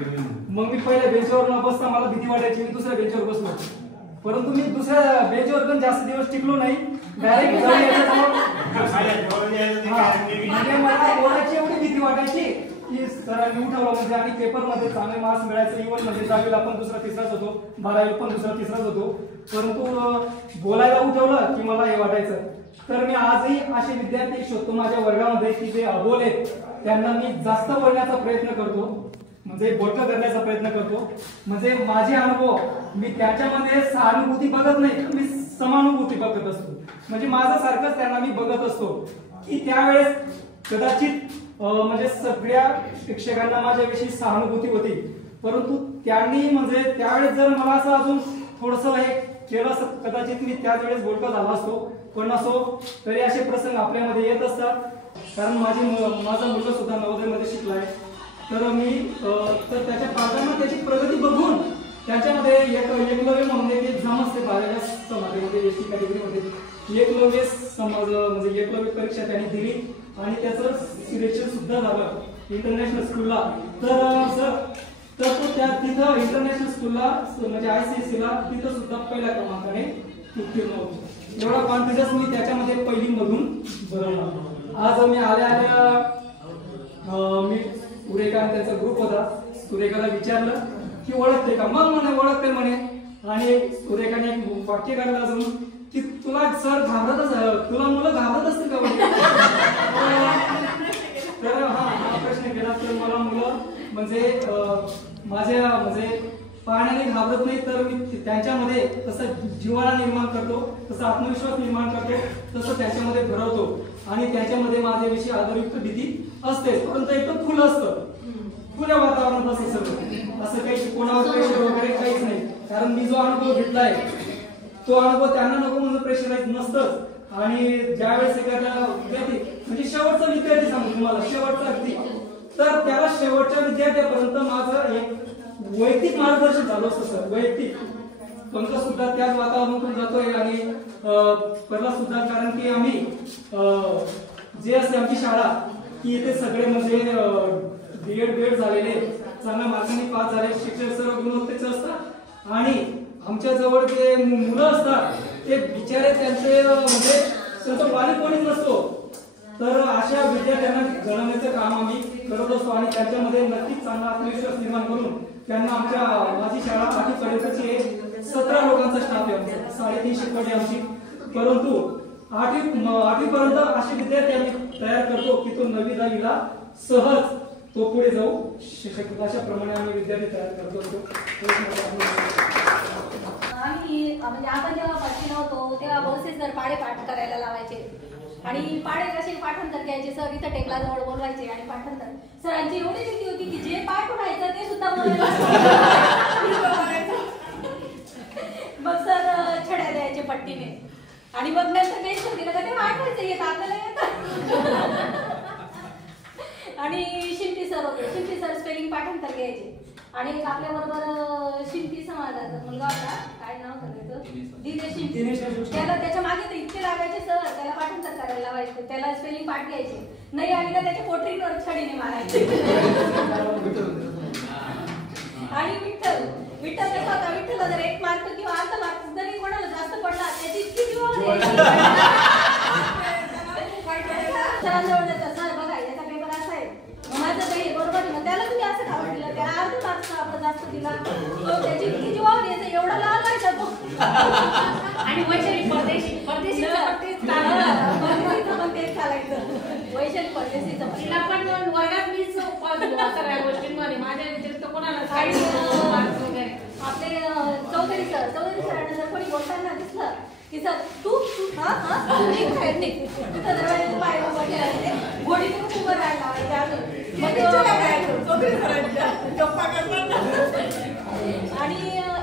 मग मी पहिल्या बेंचवर न बसता मला भीती वाटायची, मी दुसऱ्या बेंचवर बसलो. परंतु मी दुसऱ्या बेंचवर पण जास्त दिवस टिकलो नाही. डायरेक्ट म्हणजे मला बोलायची एवढी भीती वाटायची की सरांनी उठवलं म्हणजे आणि पेपरमध्ये चांगले मार्क्स मिळायचे. इव्हन म्हणजे 10वीला पण दुसरा तिसराच होतो, 12वीला पण दुसरा तिसराच होतो. परंतु बोलायला उठवलं की मला हे वाटायचं. तर मी आजही असे विद्यार्थी शोधतो माझ्या वर्गामध्ये की जे अबोल आहेत, त्यांना मी जास्त बोलण्याचा प्रयत्न करतो, म्हणजे बोलकं करण्याचा प्रयत्न करतो. म्हणजे माझे अनुभव मी त्याच्यामध्ये सहानुभूती बघत नाही, मी समानुभूती बघत असतो. म्हणजे माझ्यासारखंच त्यांना मी बघत असतो की त्यावेळेस कदाचित म्हणजे सगळ्या शिक्षकांना माझ्याविषयी सहानुभूती होती, परंतु त्यांनी म्हणजे त्यावेळेस जर मला असं अजून थोडंसं हे केलं असं कदाचित मी त्याच वेळेस बोलका झाला असतो. पण असो तरी असे प्रसंग आपल्यामध्ये येत असतात. कारण माझा मुलगा सुद्धा नवोदयमध्ये शिकलाय. तर मी तर त्याच्या पालकांना त्याची प्रगती बघून त्याच्यामध्ये एकलव्य म्हणून एक एक्झाम असते 12व्या समाजामध्ये एसटी कॅटेगरीमध्ये एकलव्य समाज म्हणजे एकलव्य परीक्षा त्यांनी दिली आणि त्याचं सिलेक्शन सुद्धा झालं इंटरनॅशनल स्कूलला. तर तो त्या तिथं इंटरनॅशनल स्कूलला म्हणजे ICSE ला तिथं सुद्धा पहिल्या क्रमांकाने उत्तीर्ण होतो. एवढा कॉन्फिडन्स मी त्याच्यामध्ये पहिली मधून बनवला. आज मी आल्या मी सुरेखा त्यांचा ग्रुप होता, सुरेखाला विचारलं की ओळखते का, मग म्हणे ओळखते म्हणे. आणि सुरेखाने एक वाक्य काढलं अजून की तुला सर घाबरतच, तुला मुलं घाबरत असतील का तर हा प्रश्न केला. तर मला मुलं म्हणजे माझ्या म्हणजे पाहण्याने घाबरत नाही, तर मी त्यांच्यामध्ये तसं जिव्हाळा निर्माण करतो, तसा आत्मविश्वास निर्माण करतो, तसं त्याच्यामध्ये भरवतो आणि त्याच्यामध्ये माझ्याविषयी आदरयुक्त भीती असते. परंतु एकदम खुलं असतं, खुल्या वातावरणात असं सगळं, असं काही कोणावर प्रेशर वगैरे काहीच नाही. कारण मी जो अनुभव घेतलाय तो अनुभव त्यांना नको म्हणून प्रेशराईज नसतंच. आणि ज्यावेळेस एखादा विद्यार्थी म्हणजे शेवटचा विद्यार्थी सांगतो तुम्हाला, शेवटचा अगदी, तर त्याला शेवटच्या विद्यार्थ्यापर्यंत माझं एक वैयक्तिक मार्गदर्शन झालं असतं सर, वैयक्तिक. पंकज सुद्धा त्याच वातावरणातून जातोय आणि प्रल्हाद सुद्धा, कारण की आम्ही जे असते आमची शाळा की इथे सगळे म्हणजे B.Ed झालेले, चांगल्या मार्कांनी पास झाले, शिक्षक सर्व गुणवत्तेचे असतात आणि आमच्या जवळ जे मुलं असतात ते बिचारे त्यांचे म्हणजे त्यांचं पाणी कोणीच नसतो. तर अशा विद्यार्थ्यांना घडवण्याचं काम आम्ही करत असतो आणि त्याच्यामध्ये नक्कीच चांगला आत्मविश्वास निर्माण करून त्यांना आमच्या माझी शाळा 8वी पर्यंतची 17 लोकांचा स्टाफ आहे आमचा, 350 शिकवणी आमची. परंतु 8वी पर्यंत असे विद्यार्थी आम्ही तयार करतो की तो 9वी 10वीला सहज तो पुढे जाऊ शकतो. अशा प्रमाणे आम्ही विद्यार्थी तयार करत असतो. आम्ही म्हणजे आपण जेव्हा पाचवीला होतो तेव्हा बसेस जर पाढे पाठ करायला लावायचे आणि पाढे कसे पाठांतर घ्यायचे, सर इथं टेकला जवळ बोलवायचे आणि पाठांतर. सरांची एवढी भीती होती की जे पाठ व्हायचं ते सुद्धा बोलायला मग सर छड्या द्यायचे पट्टीने आणि मग नंतर टेन्शन दिलं का ते आठवायचं येत आपल्याला येतं. आणि शिंपी सर होते, शिंपी सर स्पेलिंग पाठांतर घ्यायचे आणि आपल्या बरोबर शिंपी समाजाचा मुलगा होता, काय नाव करायचं, दिनेश शिंपी. त्याला त्याच्या मागे तर इतके लागायचे सर, त्याला पाठांतर करायला लावायचे, त्याला स्पेलिंग पाठ घ्यायचे, नाही आली तर त्याच्या पोटरीवर छडीने मारायचे. आणि विठ्ठल कसा होता, विठ्ठलला जर 1 मार्क किंवा अर्धा मार्क जरी कोणाला जास्त पडला त्याची इतकी जीवावर सरांजवळ जायचं, सर बघा याचा पेपर असा आहे, माझं काही बरोबर आहे, त्याला तुम्ही असं खावं दिलं, त्याला अर्धा मार्क आपण जास्त दिला, त्याची इतकी जीवावर यायचं, एवढा लाल व्हायचा तो. आणि वैशाली परदेशीचं पण तेच चालायचं, वैशाली परदेशीचं पण वर्गात मीच सगळ्या गोष्टींमध्ये माझ्या व्यतिरिक्त कोणाला आपले चौधरी सरांना जर कोणी बोलताना दिसलं की सर तू बाहेर निघ, तिथं दरवाजा पाय उभं घोडीतून उभं राहायला आणि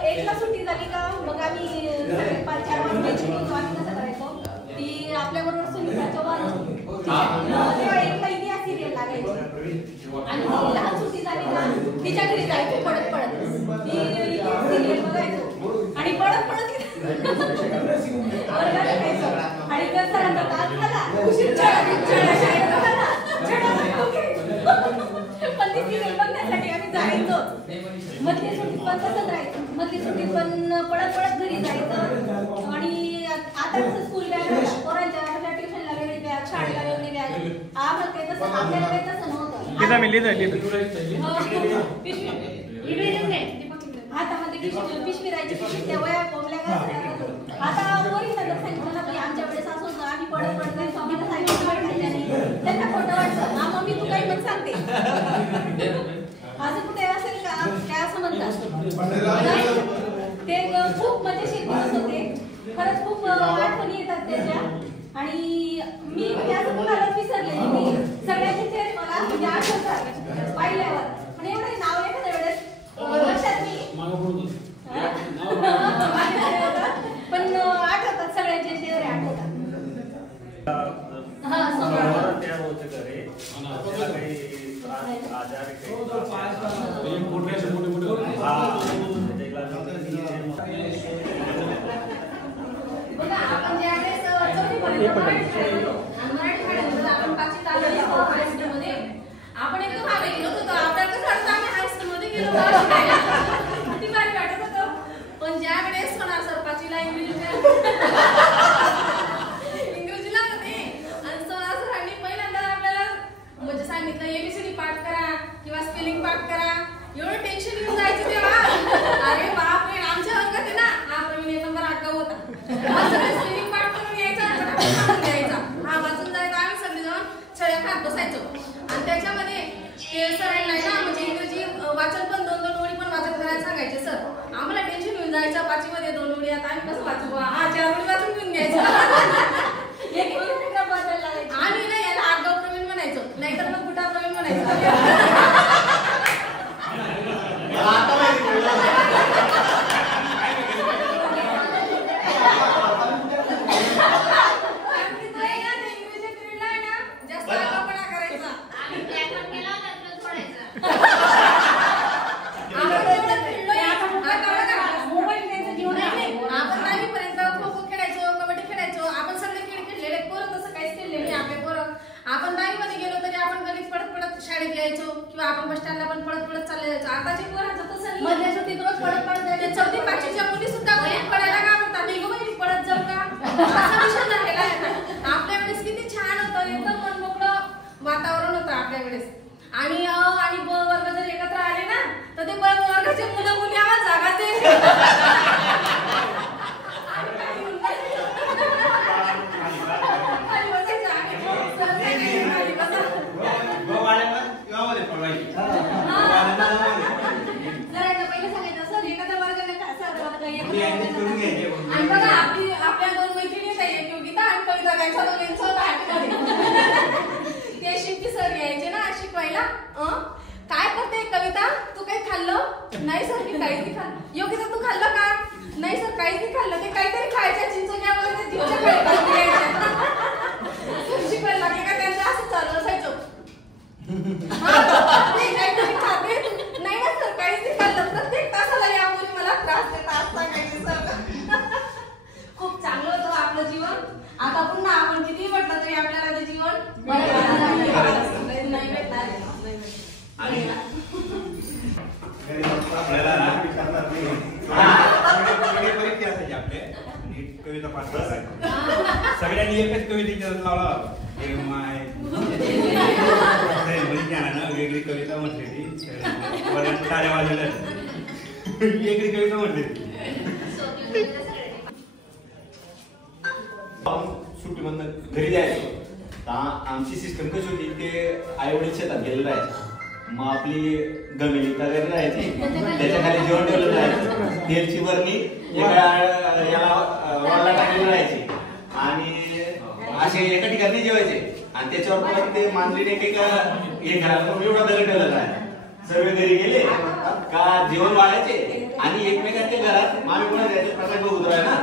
1ला सुट्टी झाली का मग आम्ही 5-4 वाजता आम्ही कसं करायचो ती आपल्याबरोबर सुनीता चव्हाण तेव्हा 1ला इतिहास सिरियल लागायची आणि लहान सुट्टी झाली का तिच्या घरी जायचो पडत ती इतिहास सिरियल बघायचो आणि पडत आणि सरांचा तास झाला उशीर पण ती सिरियल बघण्यासाठी आम्ही जायचो. मधली सुट्टीत पण तसंच राहायचं, मधली सुट्टीत पण पळत घरी जायचं. आणि आता कसं स्कूल बॅग पोरांच्या ट्युशनला वेगळी बॅग, शाळेला वेगळी बॅग, आम्हाला काही तसं आपल्याला काही तसं नव्हतं. हातामध्ये पिशवी राहायची, त्या वया कोंबल्या का आता वरी सगळं सांगितलं ना आमच्या वेळेस असं होतं, आम्ही पडत जायचो, आम्हाला सांगितलं त्यांना खोटं वाटतं, हा मम्मी तू काही पण सांगते असं कुठे असेल का काय असं म्हणतात. ते खूप मजेशीर दिवस होते खरंच खूप आठवणी येतात त्याच्या. आणि मी त्याचं कुणालाच विसरलेली मी. सगळ्यांचे चेहरे मला म्हणजे आठवतात पाहिल्यावर. पण एवढं नाव एखाद्या वेळेस लक्षात नाही पण आठवतात, सगळ्यांचे चेहरे आठवतात. आपण ज्यावेळेस चौथीपर्यंत मराठी शाळेमध्ये आपण 5वी हायस्कूलमध्ये आपण एकदम मागे गेलो होतो. आपल्याला कसं वाटतं आम्ही हायस्कूलमध्ये गेलो किती भारी वाटत होतं. पण ज्या वेळेस होणार सर 5वीला इंग्रजीला होते आणि सरांनी पहिल्यांदा आपल्याला म्हणजे सांगितलं ABCD पाठ करा किंवा स्पेलिंग पाठ करा. एवढं टेन्शन घेऊन जायचं तेव्हा. अरे बापरे, आमच्या अंकात आहे ना हा प्रवीण 1 नंबर आगाऊ होता. सगळे स्पेलिंग पाठ करून यायचा हा वाचून जायचा. आम्ही सगळेजण छळ्या खात बसायचो. आणि त्याच्यामध्ये ते सरांना ना म्हणजे इंग्रजी वाचन पण 2-2 ओळी पण वाचन करायला सांगायचे सर. आम्हाला टेन्शन येऊन जायचं 5वी मध्ये 2 ओळी आता आम्ही कसं वाचू. हा 4 ओळी वाचून घेऊन घ्यायचं. आम्ही ना याला आगाऊ प्रवीण म्हणायचो, नाहीतर मग कुठा प्रवीण म्हणायचो. आपण 10वीमध्ये गेलो तरी आपण गणित पडत शाळेत यायचो किंवा आपण बस स्टँडला पण पडत चालले जायचो. आताचे पोरांचं तसं नाही. मधल्या सुट्टीत रोज पडत जायचे. 4थी 5वीच्या मुली सुद्धा गणित पडायला का म्हणतात नाही गो बाई पडत जाऊ का असा विषय झालेला आहे. आपल्या वेळेस किती छान होतं, एकदम मनमोकळं वातावरण होतं आपल्या वेळेस. आणि आणि ब वर्ग जर एकत्र आले ना तर ते ब वर्गाचे मुलं मुली आवाज जागाचे. आणि बघा आपल्या 2 मैत्रिणी आहेत, योगिता आणि कविता. त्यांच्या दोघींचं ते शिंपी सर यायचे ना शिकवायला. काय करते कविता, तू काही खाल्लं नाही सर मी काहीच नाही खाल्लं. योगिता तू खाल्लं का नाही सर काहीच नाही खाल्लं. ते काहीतरी खायच्या चिंचोक्या वगैरे शिकवायला लागले का त्यांचं असं चालू असायचं. काहीतरी खाते नाही ना सर काहीच नाही खाल्लं. प्रत्येक तासाला या मुली मला त्रास देतात सांगायचे सर. खूप चांगलं होतं आपलं जीवन. आता पुन्हा आपण किती म्हटलं तरी आपल्याला ते जीवन नाही भेटणार. परीक्षा असायची आपले नीट कविता पाठ करायची. सगळ्यांनी एकच कवितेचा लावला वेगळी कविता म्हटलेली. टाळ्या वाजवल्या वेगळी कविता म्हटलेली. सुट्टीमधनं घरी जायचो. आमची सिस्टम कशी होती ते आई-वडील शेतात गेलेलं राहायचं. मग आपली गमेली घरी राहायची, त्याच्या खाली जेवण ठेवलं राहायचं. तेलची बरणी याला वरला टाकलेली राहायची आणि असे एका ठिकाणी जेवायचे. आणि त्याच्यावर परत ते मांजरीने हे घरात एवढा दगड ठेवलेला आहे. सर्व घरी गेले का जेवण वाढायचे आणि एकमेकांच्या घरात मामी कोणा जायचं प्रकाश बघ उतराय ना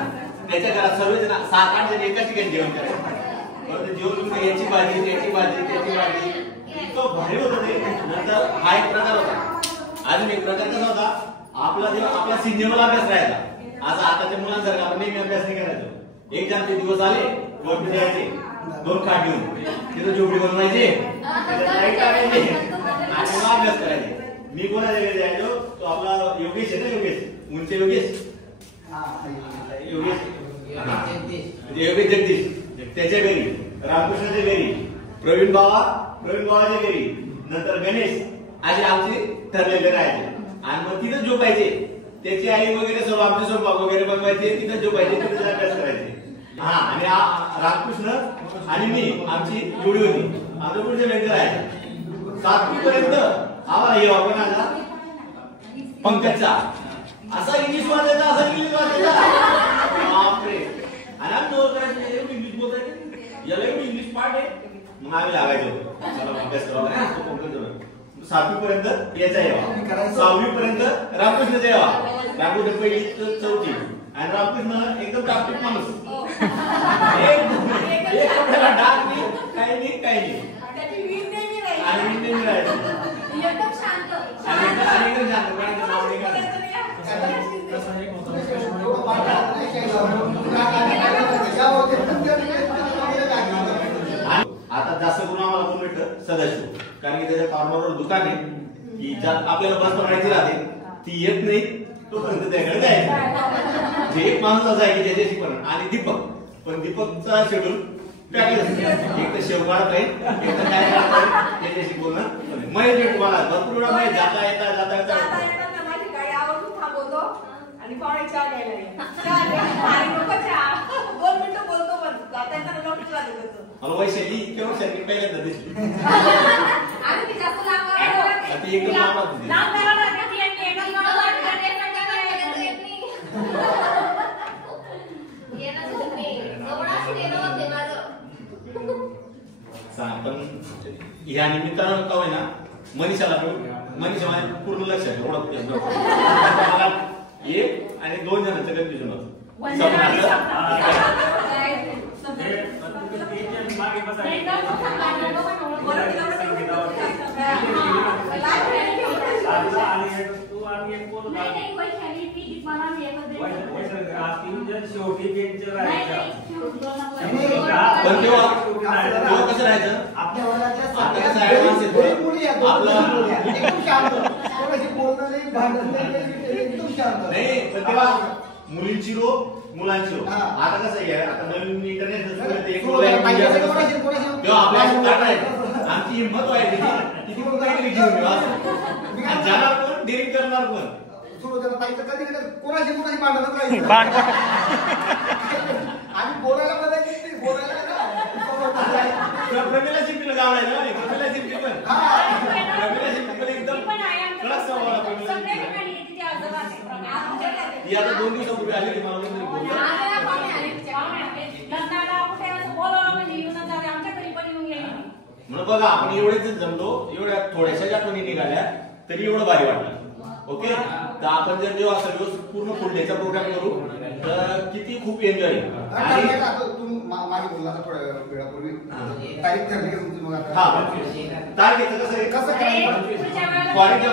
त्याच्या घरात सर्वजण 7-8 जण एकाच ठिकाणी जेवण करायचं. जेवण याची भाजी त्याची भाजी त्याची भाजी इतकं भारी होतं ते. नंतर हा एक प्रकार होता. अजून एक प्रकार कसा होता आपला सिनेमाला अभ्यास राहायचा. असं आताच्या मुलांसारखा आपण नेहमी अभ्यास नाही करायचो. एक जण ते दिवस आले वरती जायचे 2 खाट घेऊन तिथं झोपडी बनवायचे लाईट टाकायचे आणि मग अभ्यास करायचे. मी कोणाच्या घरी जायचो तो आपला योगेश आहे ना योगेश उंचे योगेश योगेश जगदीश त्याच्या घरी रामकृष्णाच्या घरी प्रवीण बाबाच्या घरी नंतर गणेश असे आमचे ठरलेले राहायचे. आणि मग तिथं झोपायचे. त्याची आई वगैरे सर्व आमचे स्वयंपाक वगैरे बनवायचे तिथं झोपायचे तिथे अभ्यास करायचे. हा आणि रामकृष्ण आणि मी आमची जोडी होती. आमच्या पुढचे वेगळे राहायचे. 7वी पर्यंत आम्हाला हे वापरण्याचा पंकजचा असा इंग्लिश वाचायचा असा इंग्लिश वाचायचा बापरे. आणि आम्ही दोन करायचं एवढं इंग्लिश बोलताय याला एवढं इंग्लिश पाठ आहे. मग आम्ही लागायचो चला अभ्यास करावा. 7वी पर्यंत याचा यावा, 6वी पर्यंत रामकृष्णाचा यावा. रामकृष्ण पहिली तर 4थी आणि रामकृष्ण एकदम टापटीप माणूस. एक कपड्याला डाग नाही, काही नाही काही नाही. आणि मी नेहमी राहायचो एकदम शांत आणि एकदम शांत कोणाचं नाव नाही काढत. आता जास्त करून आम्हाला कोण भेटतं सदाशिव. कारण की त्याच्या कॉर्नरवर दुकान आहे की ज्यात आपल्याला बस पकडायची राहते ती येत नाही तोपर्यंत त्याकडे जायचं. एक माणूस असा आहे की त्याच्याशी पण आणि दीपक पण दीपकचा शेड्यूल पॅकेज असतो. एक तर शेव काढत आहे एक तर काय काढत आहे त्याच्याशी बोलणं. महेश भेट मला भरपूर वेळा महेश जाता येता जाता येता माझी गाडी आवडून थांबवतो आणि पाहुणे चहा घ्यायला ये. आणि लोक चहा 2 मिनिटं बोलतो पण जाता येताना डॉक्टर चालू करतो. मला वैशाली इतक्या वर्षांनी पहिल्यांदा दिसली. आणि ती जास्त लांब आहे. ती एकदम लांब होती. लांब करायला लागते आणि एकदम लांब वाटते. येणं होत नाही. जवळच येणं होते माझं. पण ह्या निमित्तानं का होईना मनीषाला मनीषा माझ्या पूर्ण लक्ष आहे ओळखते. मला 1 आणि 2 जणांचं कन्फ्युजन होतं. पण तेव्हा कसं राहायचं आपल्या वर्गातल्या आता कसं ऍडव्हान्स येतो मुली आहेत, एकदम शांत, कोणाशी बोलणं नाही, भांडण नाही, एकदम शांत. नाही पण तेव्हा मुलींची रो मुलांची रो. आता कसं आहे आता नवीन इंटरनेट तेव्हा आपल्या आमची हिंमत व्हायची किती पण काहीतरी घेऊन येऊ असं जाणार पण डेअरिंग करणार पण सुरू पाहिजे कधी कोणाशी भांडणच नाही. आम्ही बोलायला बघायची बोलायला प्रमिला शिंपीला गाव आहे ना प्रमिला शिंपी पण प्रमिला शिंपी पण एकदम कडक स्वभावाला प्रमिला शिंपी. ती आता 2 दिवसापूर्वी आली होती मला कोणतरी बोललं. म्हणून बघा आपण एवढेच जमलो एवढ्या थोड्याशा आठवणी निघाल्या तरी एवढं भारी वाटलं. ओके तर आपण जर जेव्हा असं दिवस पूर्ण फुल डेचा प्रोग्राम करू तर किती खूप एन्जॉय. मागे बोलला थोड्या वेळापूर्वी तारीख ठरली का तुमची? मग तारीख कसं आहे क्वालिटी